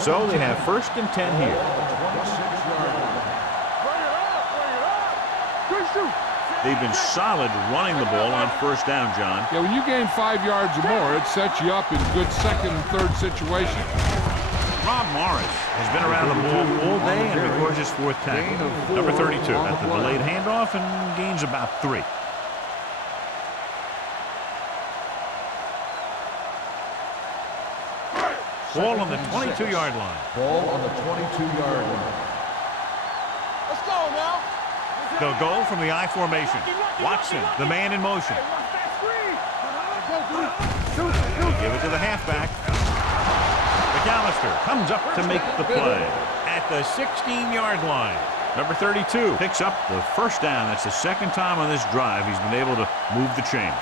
So they have first and 10 here. 26-yard line. They've been solid running the ball on first down, John. Yeah, when you gain 5 yards or more, it sets you up in good second and third situations. Rob Morris has been around the ball all day and records his 4th tackle. Number 32 at the delayed handoff and gains about 3. Ball on the 22-yard line. Ball on the 22-yard line. Let's go now. They'll go from the I formation. Watson, the man in motion. Give it to the halfback. McAllister comes up to make the play at the 16-yard line. Number 32 picks up the first down. That's the second time on this drive he's been able to move the chains.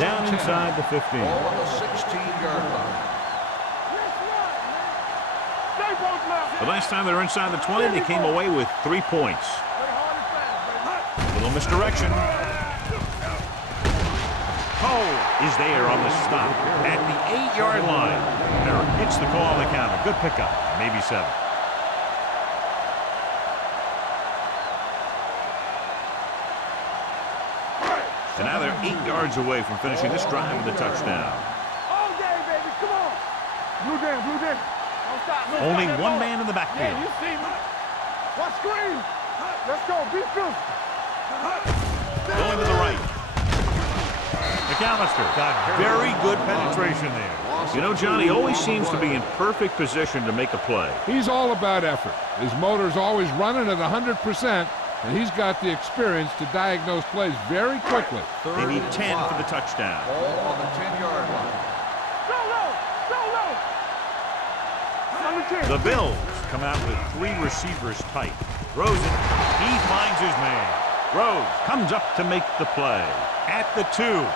Down inside the 15. Ball on the 16-yard line. The last time they were inside the 20, they came away with 3 points. Little misdirection. Cole is there on the stop at the 8-yard line. Merrick hits the call on the counter. Good pickup, maybe 7. And now they're 8 yards away from finishing this drive with a touchdown. All day, baby. Come on. Blue down, blue down. Don't stop. Only one man in the backfield. Yeah, you see me. Watch screen. Let's go. Be physical. Going to the right. McAllister got very good penetration there. You know, John, he always seems to be in perfect position to make a play. He's all about effort. His motor's always running at 100%, and he's got the experience to diagnose plays very quickly. They need 10 for the touchdown. Ball on the 10-yard line. Go low. Go low. The Bills come out with 3 receivers tight. Rosen, he finds his man. Rose comes up to make the play at the 2.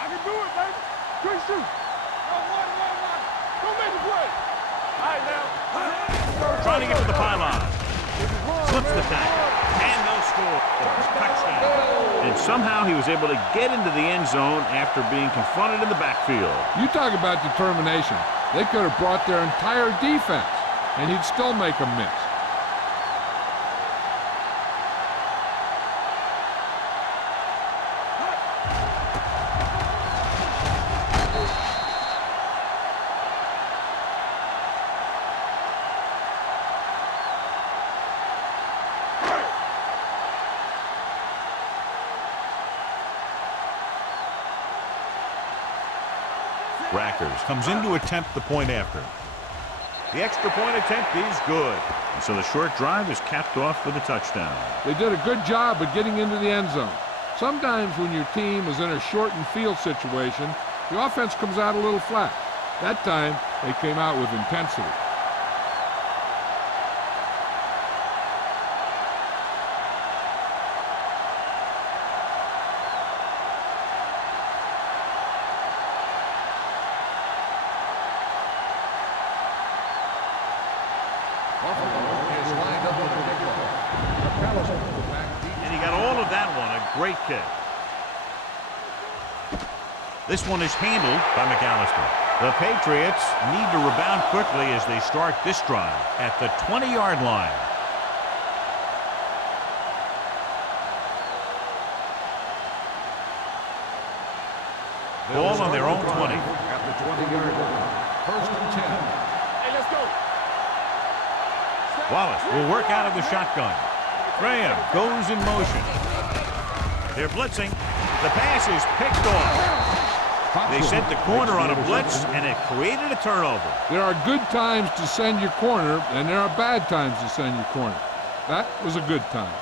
I can do it, baby. Quick shoot. Go make the play. All right, now. Trying to get to the pylon. Slips the tackle. And no score. Touchdown. And somehow he was able to get into the end zone after being confronted in the backfield. You talk about determination. They could have brought their entire defense, and he'd still make them miss. Rackers comes in to attempt the point after. The extra point attempt is good. And so the short drive is capped off with a touchdown. They did a good job of getting into the end zone. Sometimes when your team is in a shortened field situation, the offense comes out a little flat. That time, they came out with intensity. Great kick. This one is handled by McAllister. The Patriots need to rebound quickly as they start this drive at the 20-yard line. Ball on their own 20. At the 20-yard line. First and 10. Hey, let's go. Wallace will work out of the shotgun. Graham goes in motion. They're blitzing. The pass is picked off. They sent the corner on a blitz, and it created a turnover. There are good times to send your corner, and there are bad times to send your corner. That was a good time.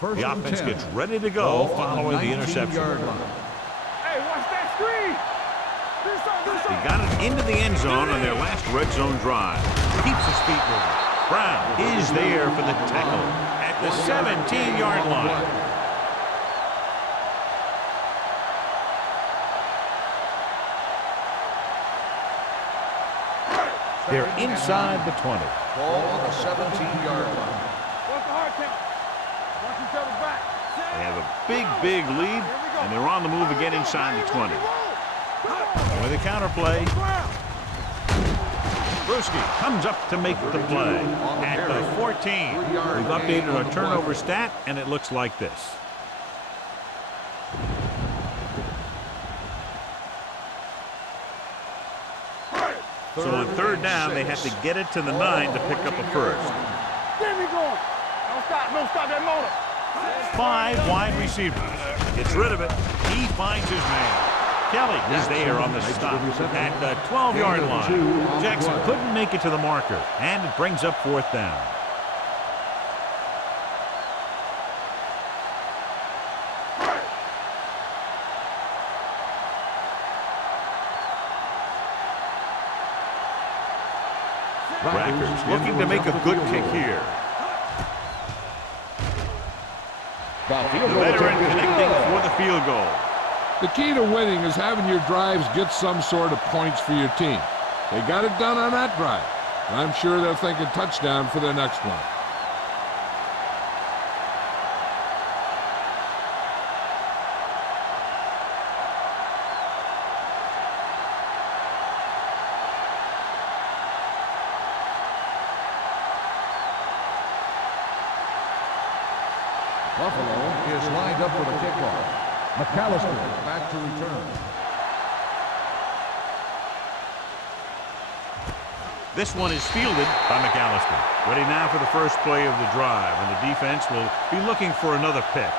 First The and offense 10. gets ready to go Ball on following the interception. 19-yard line. Hey, watch that screen. Do something. He got it into the end zone on their last red zone drive. Keeps his feet moving. Brown is there for the tackle at the 17-yard line. They're inside the 20. Ball on the 17-yard line. What's the hard count? Watch each other back. They have a big lead, and they're on the move again inside the 20. With a counterplay, Brewski comes up to make the play at the 14. We've updated our turnover stat, and it looks like this. So on third down, they have to get it to the 9 to pick up a first. Get me going. Don't stop that motor. 5 wide receivers. Gets rid of it. He finds his man. Kelly is there on the stop at the 12-yard line. Jackson couldn't make it to the marker, and it brings up fourth down. Rackers looking to make a good kick here. The veteran connecting for the field goal. The key to winning is having your drives get some sort of points for your team. They got it done on that drive. I'm sure they're thinking touchdown for their next one. Buffalo is lined up for the kickoff. McAllister back to return. This one is fielded by McAllister. Ready now for the first play of the drive, and the defense will be looking for another pick.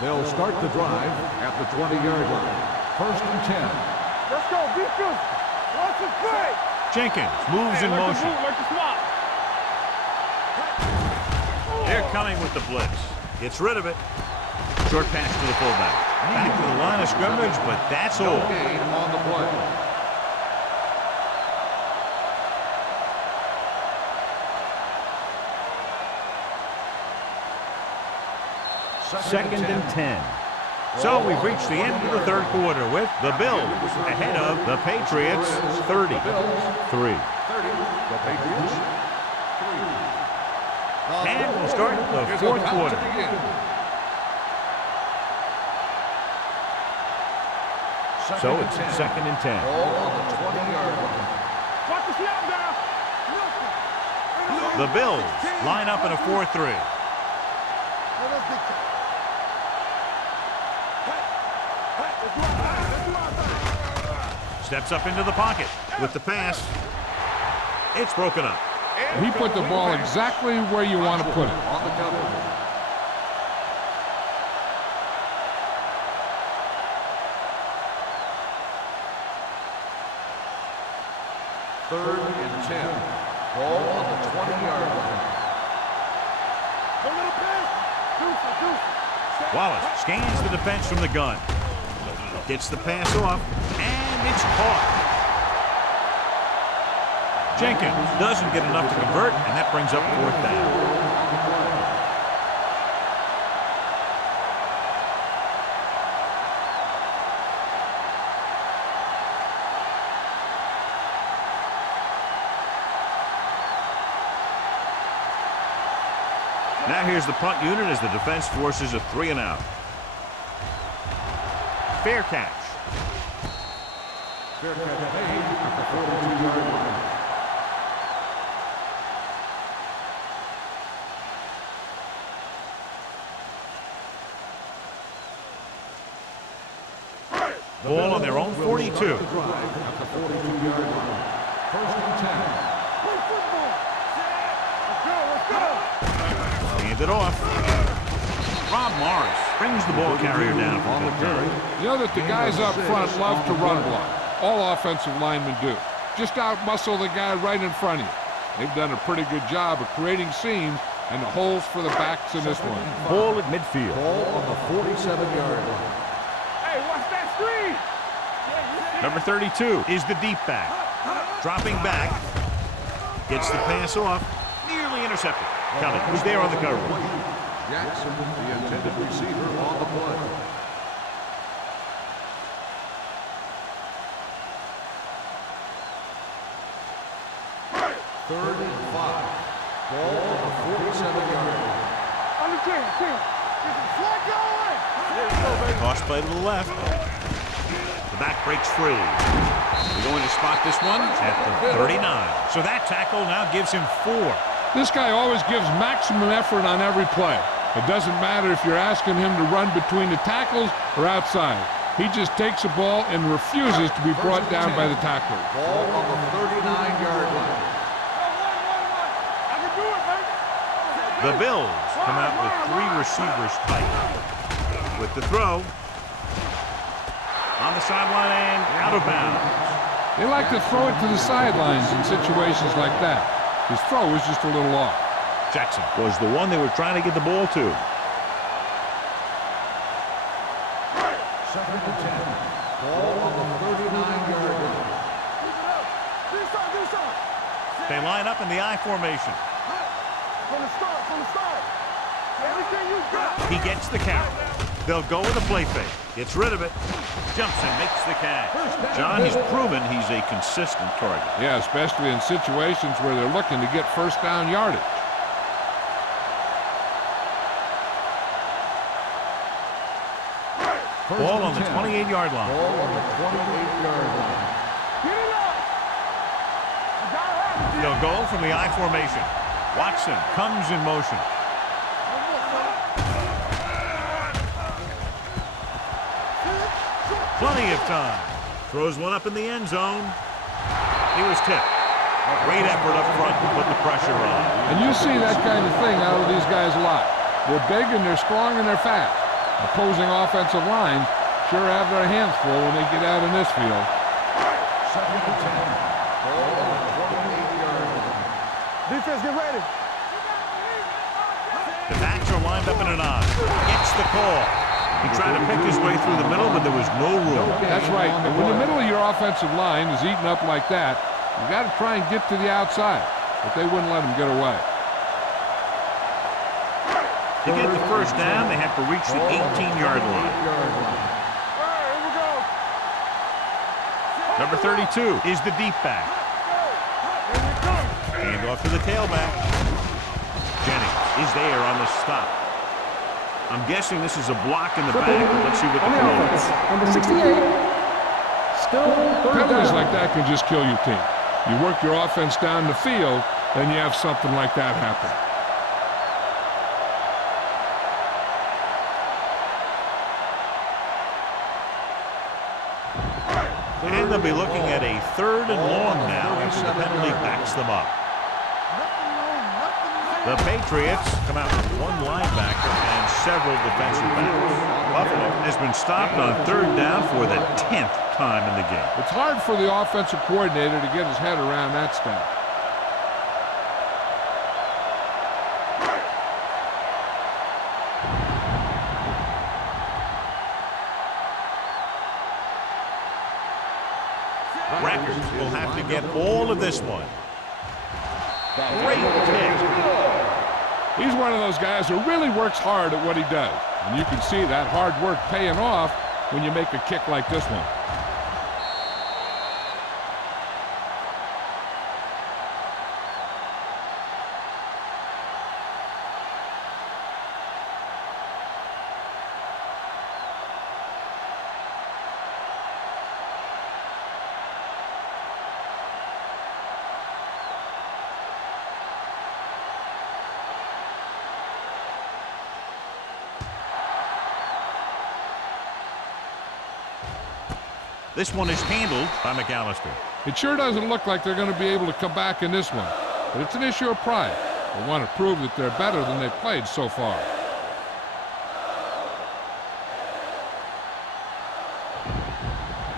They'll start the drive at the 20-yard line. First and 10. Let's go. Be good. Watch the play. Jenkins moves in motion. Like the swap. They're coming with the blitz. Gets rid of it. Short pass to the fullback. Back to the line of scrimmage, but that's all. No gain on the play. Second and 10. So we've reached the end of the third quarter with the Bills ahead of the Patriots 30-3. The Patriots 3. And we'll start the fourth quarter. So it's second and 10. Ball on the 20-yard line. Watch the snap down. The Bills line up in a 4-3. Steps up into the pocket with the pass. It's broken up. He put the ball exactly where you want to put it. On the cover. Third and 10. Ball on the 20-yard line. A little pass. Wallace scans the defense from the gun. Gets the pass off, and it's caught. Jenkins doesn't get enough to convert, and that brings up 4th down. Now here's the punt unit as the defense forces a 3 and out. Fair catch. Fair catch made at the 42-yard line. Ball on their own 42. At the 42-yard line. 1st and 10. Hand it off. Rob Morris brings the ball carrier down for the carry. You know that the guys up front love to run block. All offensive linemen do. Just out-muscle the guy right in front of you. They've done a pretty good job of creating seams and the holes for the backs in this one. Ball at midfield. Ball on the 47-yard line. Hey, watch that screen. Number 32 is the deep back. Dropping back. Gets the pass off. Nearly intercepted. Kelly was there on the coverage. Jackson, the intended receiver, on the play. Third and 5. Ball on the 47-yard line. On the 10. Get the flag going. There you go, baby. Toss play to the left. The back breaks free. We're going to spot this one at the 39. So that tackle now gives him 4. This guy always gives maximum effort on every play. It doesn't matter if you're asking him to run between the tackles or outside. He just takes the ball and refuses to be brought down by the tackler. Ball on the 39-yard line. I can do it, baby. The Bills come out with 3 receivers tight. With the throw. On the sideline and out of bounds. They like to throw it to the sidelines in situations like that. His throw was just a little off. Jackson was the one they were trying to get the ball to. 2nd and 10. Ball on the 39-yard line. Do something. They line up in the I formation. From the start. Everything you got. He gets the carry. They'll go with a play fake. Gets rid of it. Jumps and makes the catch. John, he's proven he's a consistent target. Yeah, especially in situations where they're looking to get first down yardage. Ball on the 28-yard line. Ball on the 28-yard line. Get it up. You gotta have it. They'll go from the I formation. Watson comes in motion. Plenty of time. Throws one up in the end zone. He was tipped. Great effort up front to put the pressure on. And you see that kind of thing out of these guys a lot. They're big and they're strong and they're fast. Opposing offensive lines sure have their hands full when they get out in this field. 2nd and 10. Ball on the 28-yard line. Defense, get ready. The backs are lined up in an I. Gets the call. He tried to pick his way through the middle, but there was no room. That's right. And when the middle of your offensive line is eaten up like that, you got to try and get to the outside. But they wouldn't let him get away. To get the first down, they have to reach the 18-yard line. All right, here we go. Number 32 is the deep back. Hand off to the tailback. Jennings is there on the stop. I'm guessing this is a block in the back. Let's see what the call is. Number 68. Still third Penalties down. like that can just kill your team. You work your offense down the field, then you have something like that happen. And they'll be looking at a 3rd and long now after the penalty backs them up. The Patriots come out with 1 linebacker and several defensive backs. Buffalo has been stopped on 3rd down for the 10th time in the game. It's hard for the offensive coordinator to get his head around that stuff. Records will have to get all of this one. Great kick. He's one of those guys who really works hard at what he does. And you can see that hard work paying off when you make a kick like this one. This one is handled by McAllister. It sure doesn't look like they're going to be able to come back in this one, but it's an issue of pride. They want to prove that they're better than they've played so far.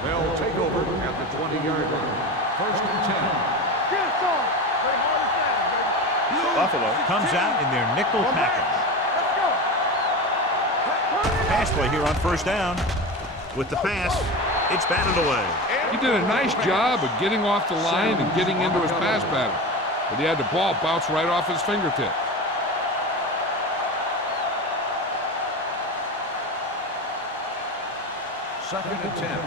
They'll take over at the 20-yard line. First and 10. Get us on. Play hard and fast, baby. Buffalo comes out in their nickel package. Let's go. Pass play here on first down. With the pass, it's batted away. He did a nice job of getting off the line and getting into his pass pattern, but he had the ball bounce right off his fingertip. Second and 10.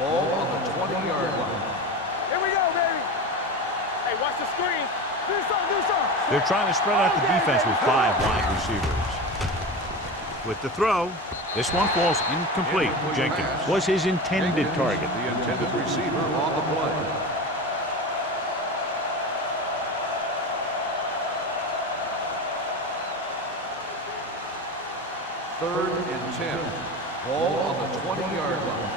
Ball on the 20-yard line. Here we go, baby. Hey, watch the screen. Do something, do something. They're trying to spread out the defense with 5 wide receivers. With the throw, this one falls incomplete. Jenkins was his intended target. The intended receiver on the play. Third and 10. Ball on the 20-yard line.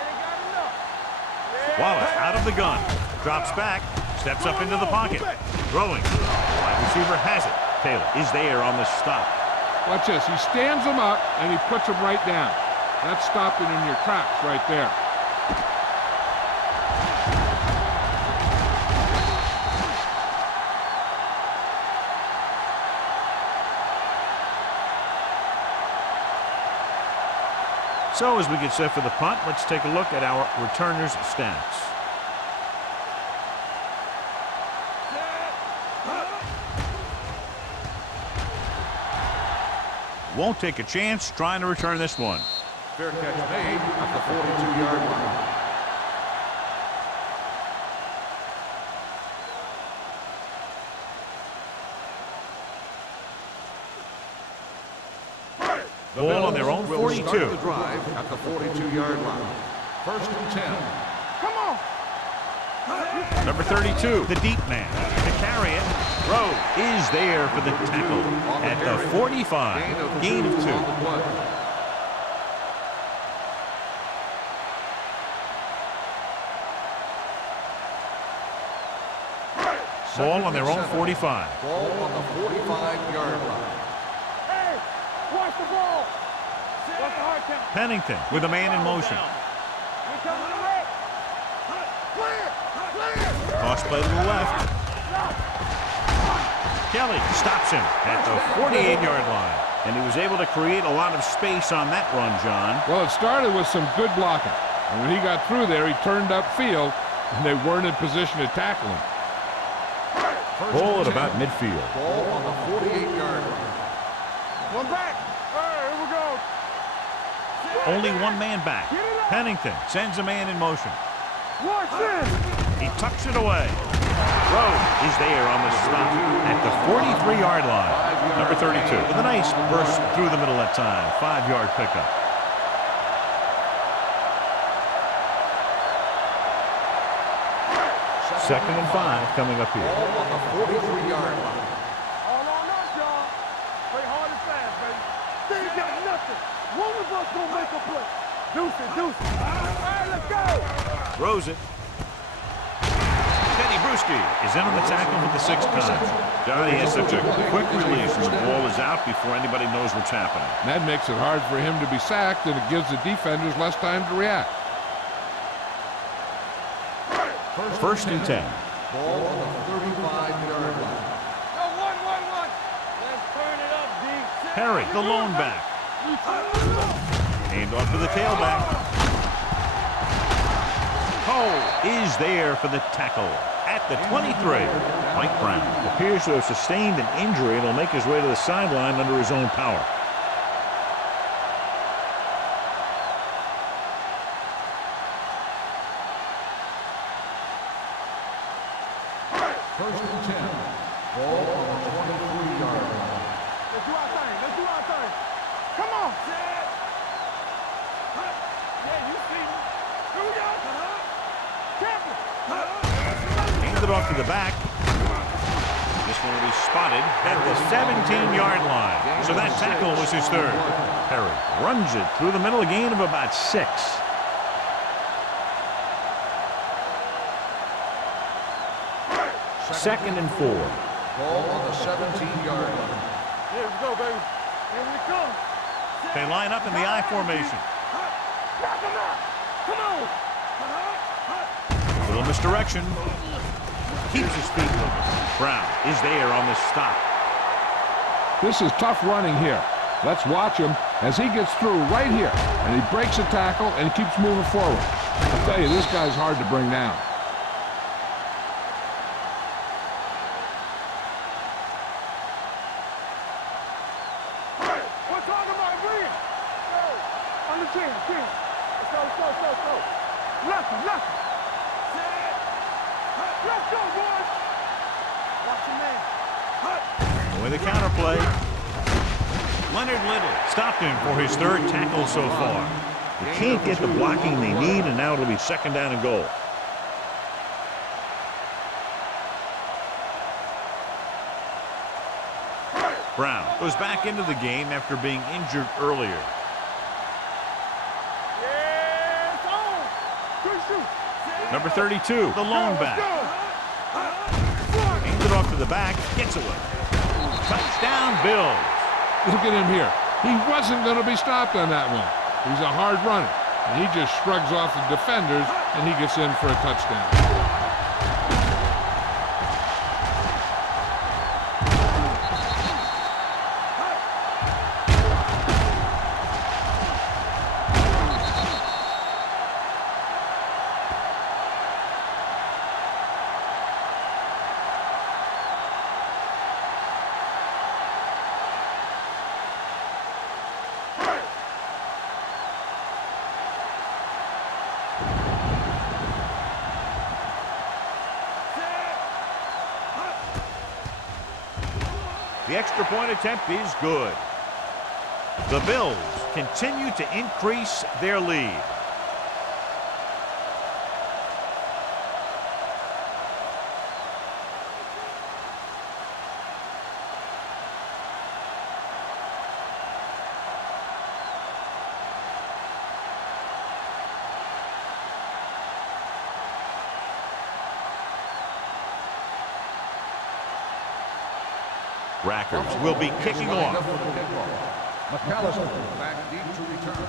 Ain't got enough. Wallace out of the gun. Drops back. Steps up into the pocket. Throwing. Wide receiver has it. Taylor is there on the stop. Watch this. He stands them up, and he puts them right down. That's stopping in your tracks right there. So as we get set for the punt, let's take a look at our returners' stats. Won't take a chance trying to return this one. Fair catch made at the 42-yard line. The Ball on their own will 42. start the drive at the 42-yard line. First and 10. Come on. Number 32, the deep man. To carry it. Rowe is there for the tackle at the 45. Gain of 2. On the play. Ball on their own 45. Ball on the 45-yard line. Hey, watch the ball. Watch the hard count. Pennington with a man in motion. We're coming to red. Clear. Clear. Toss play to the left. Kelly stops him at the 48-yard line. And he was able to create a lot of space on that run, John. Well, it started with some good blocking. And when he got through there, he turned upfield, and they weren't in position to tackle him. Ball at about midfield. Ball on the 48-yard line. One back. All right, here we go. Only one man back. Pennington sends a man in motion. Watch this. He tucks it away. Rowe is there on the stop at the 43-yard line. Number 32 with a nice burst through the middle that time. 5-yard pickup. Second and 5 coming up here. Ball on the 43-yard line. All on us, y'all. Play hard and fast, baby. They ain't got nothing. One of us gonna make a play. Deuce it, deuce it. All right, let's go. Throws it. Teddy Bruschi is in on the tackle for the 6th time. Johnny has such a quick release when the ball is out before anybody knows what's happening. That makes it hard for him to be sacked, and it gives the defenders less time to react. First and 10. Ball on the 35-yard line. Go, one. Let's turn it up, D. Perry, the lone back. Hand off to the tailback. Cole is there for the tackle at the 23. Mike Brown appears to have sustained an injury and will make his way to the sideline under his own power. First and 10. Ball on the 23-yard line. Let's do our thing. Let's do our thing. Come on. Yeah, you see me. Here we go. Careful. Hands it off to the back. This one will be spotted at the 17-yard line. So that tackle was his third. Perry runs it through the middle, a gain of about 6. Second and 4. Ball on the 17-yard line. Here we go, baby. Here we come. They line up in the I formation. Come on. Little misdirection. Keeps his feet moving. Brown is there on the stop. This is tough running here. Let's watch him as he gets through right here. And he breaks a tackle and keeps moving forward. I tell you, this guy's hard to bring down. With a counterplay. Leonard Little stopped him for his third tackle so far. They can't get the blocking they need, and now it'll be second down and goal. Brown goes back into the game after being injured earlier. Number 32, the lone back. Hands it off to the back, gets away. Touchdown, Bills. Look at him here. He wasn't going to be stopped on that one. He's a hard runner. And he just shrugs off the defenders, and he gets in for a touchdown. The extra point attempt is good. The Bills continue to increase their lead. Rackers will be kicking off. McAllister back deep to return.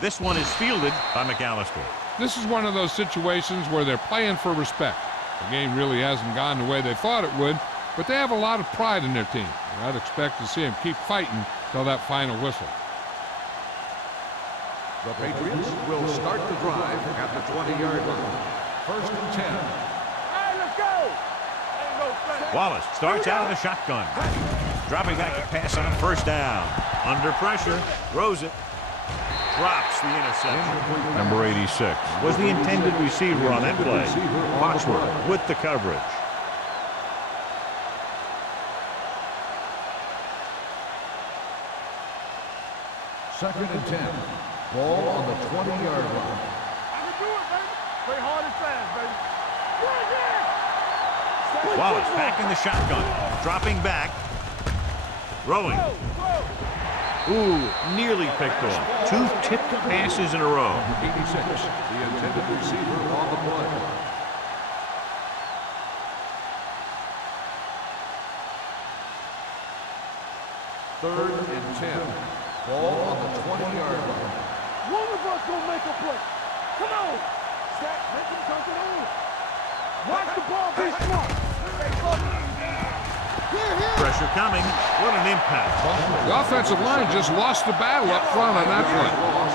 This one is fielded by McAllister. This is one of those situations where they're playing for respect. The game really hasn't gone the way they thought it would, but they have a lot of pride in their team. And I'd expect to see them keep fighting till that final whistle. The Patriots will start the drive at the 20-yard line. First and 10. Wallace starts out of the shotgun. Dropping back to pass on first down. Under pressure, throws it. Drops the interception. Number 86 was the intended receiver on that play. Foxworth with the coverage. Second and 10. Ball on the 20-yard line. I can do it, baby. Play hard and fast, baby. Wallace back in the shotgun. Dropping back. Throwing. Ooh, nearly picked off. 2 tipped passes in a row. 86, the intended receiver on the play. Third and 10. Ball on the 20-yard line. One of us gonna make a play. Come on. Stack, make him come to the Watch the ball be smart. Pressure coming. What an impact. The offensive line just lost the battle up front on that play.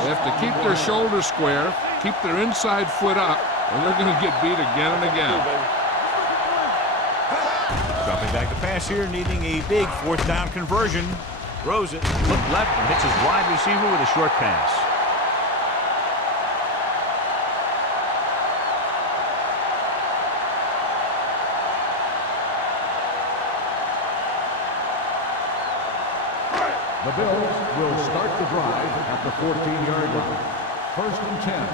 They have to keep their shoulders square, keep their inside foot up, or they're going to get beat again and again. Dropping back to pass here, needing a big fourth down conversion. Throws it, look left, and hits his wide receiver with a short pass. The Bills will start the drive at the 14-yard line. 1st and 10.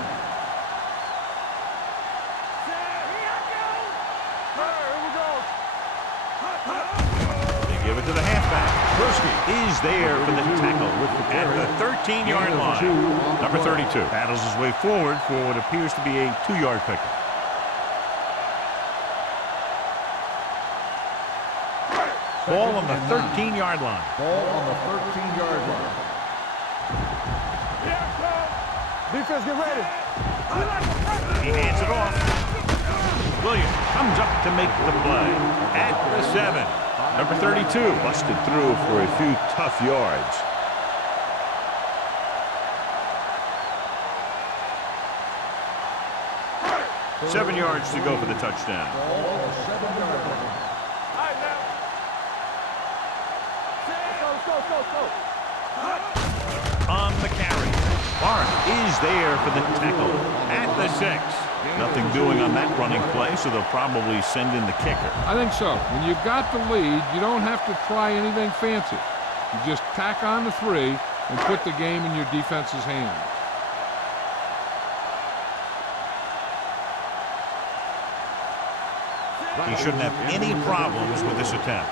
They give it to the halfback. Brewski is there for the tackle at the 13-yard line. Number 32 paddles his way forward for what appears to be a 2-yard pickup. Ball on the 13-yard line. Ball on the 13-yard line. Defense, get ready. He hands it off. Williams comes up to make the play at the 7. Number 32 busted through for a few tough yards. – 7 yards to go for the touchdown. Ball on the 7-yard line. On the carry. Barr is there for the tackle at the 6. Nothing doing on that running play, so they'll probably send in the kicker. I think so. When you've got the lead, you don't have to try anything fancy. You just tack on the 3 and put the game in your defense's hands. He shouldn't have any problems with this attempt.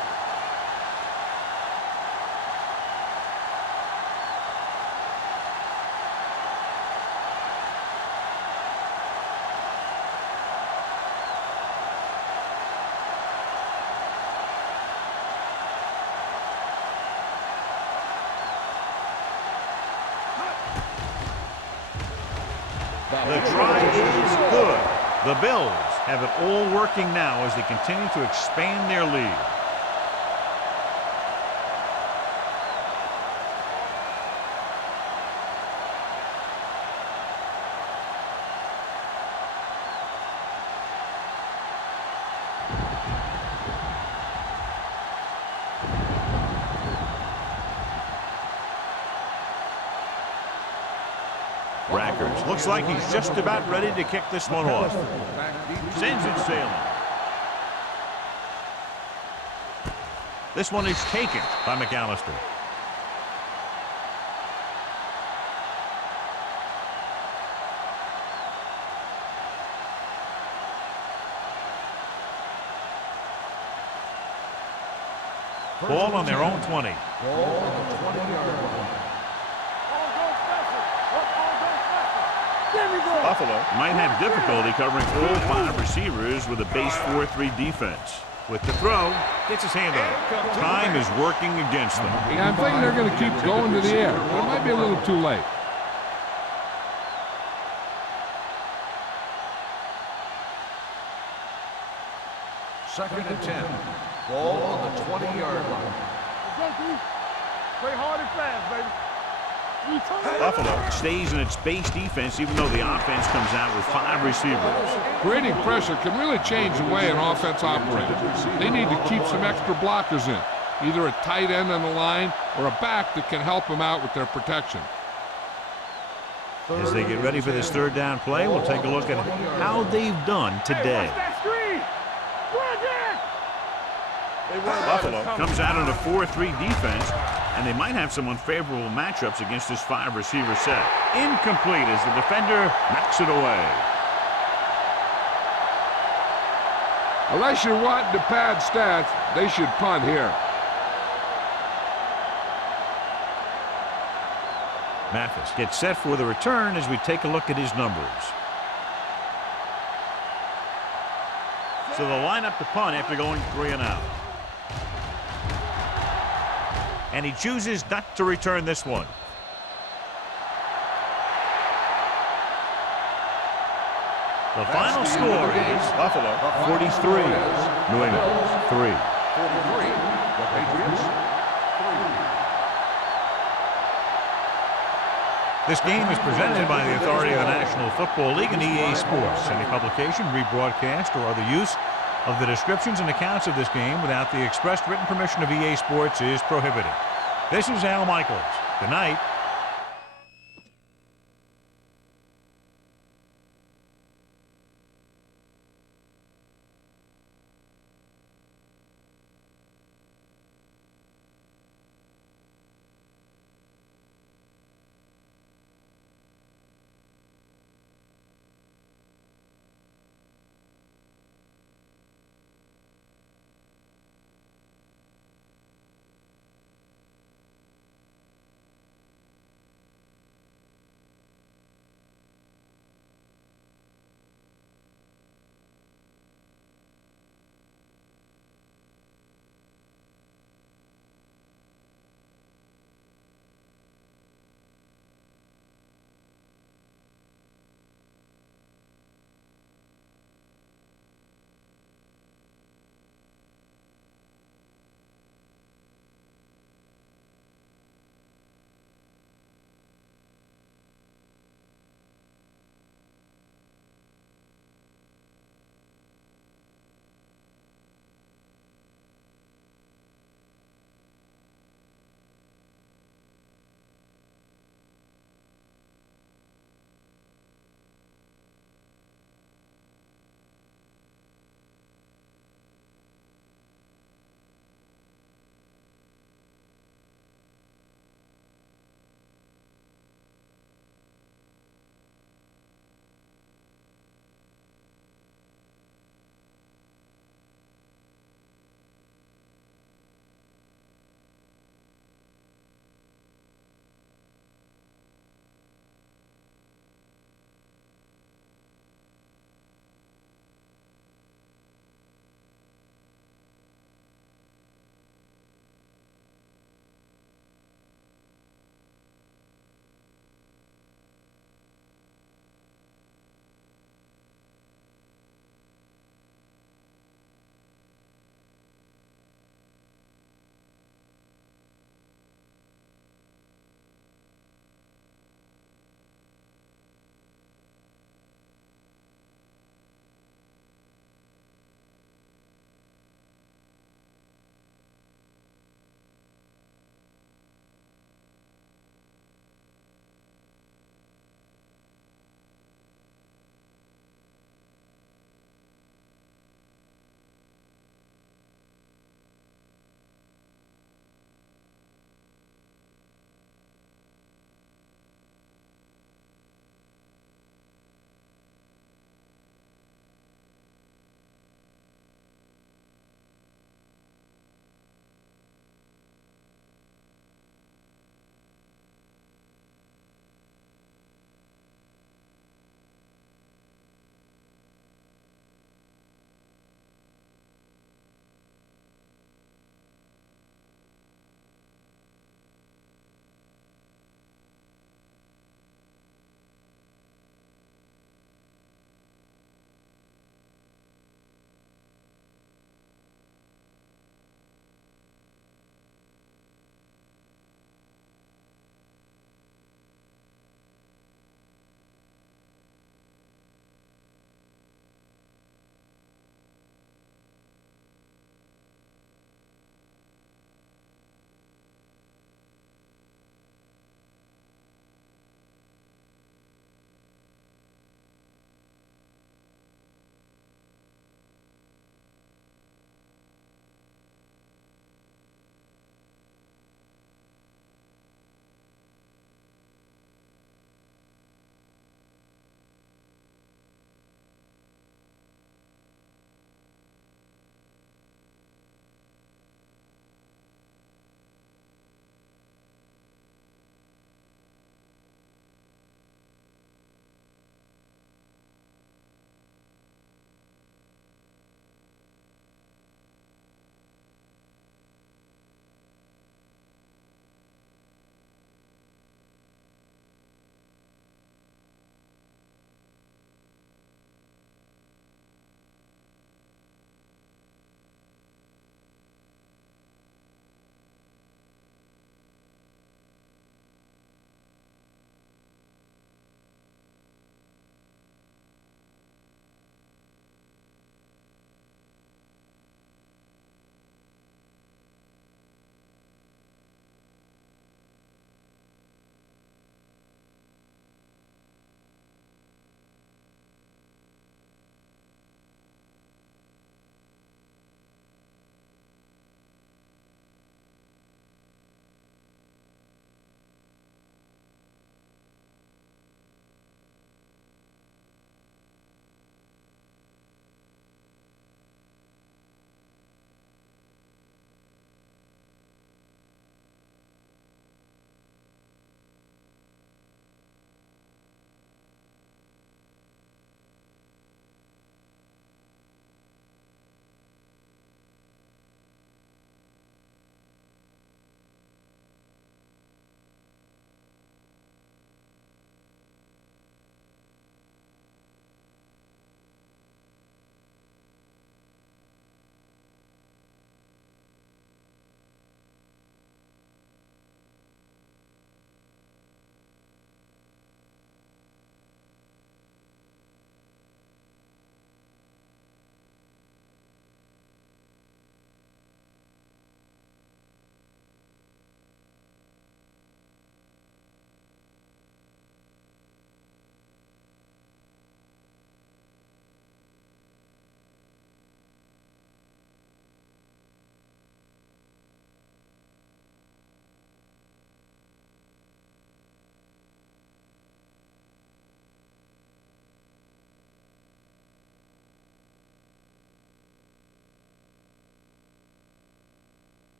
The try is good. The Bills have it all working now as they continue to expand their lead. Rackers. Looks like he's just about ready to kick this one off. Sends it sailing. This one is taken by McAllister. Ball on their own 20. Ball on the 20-yard line. Buffalo might have difficulty covering all 5 receivers with a base 4-3 defense. With the throw, gets his hand on it. Time is working against them. Yeah, I'm thinking they're going to keep going to the air, but it might be a little too late. Second and 10. Ball on the 20-yard line. Play hard and fast, baby. Buffalo stays in its base defense even though the offense comes out with 5 receivers. Creating pressure can really change the way an offense operates. They need to keep some extra blockers in, either a tight end on the line or a back that can help them out with their protection. As they get ready for this 3rd down play, we'll take a look at how they've done today. Buffalo comes out in a 4-3 defense, and they might have some unfavorable matchups against this 5-receiver set. Incomplete as the defender knocks it away. Unless you're wanting to pad stats, they should punt here. Mathis gets set for the return as we take a look at his numbers. So they'll line up to punt after going 3 and out. And he chooses not to return this one. The final score is Buffalo 43, New England 3. 43, the Patriots, 3. This game is presented by the authority of the National Football League and EA Sports. Any publication, rebroadcast, or other use of the descriptions and accounts of this game without the expressed written permission of EA Sports is prohibited. This is Al Michaels. Good night.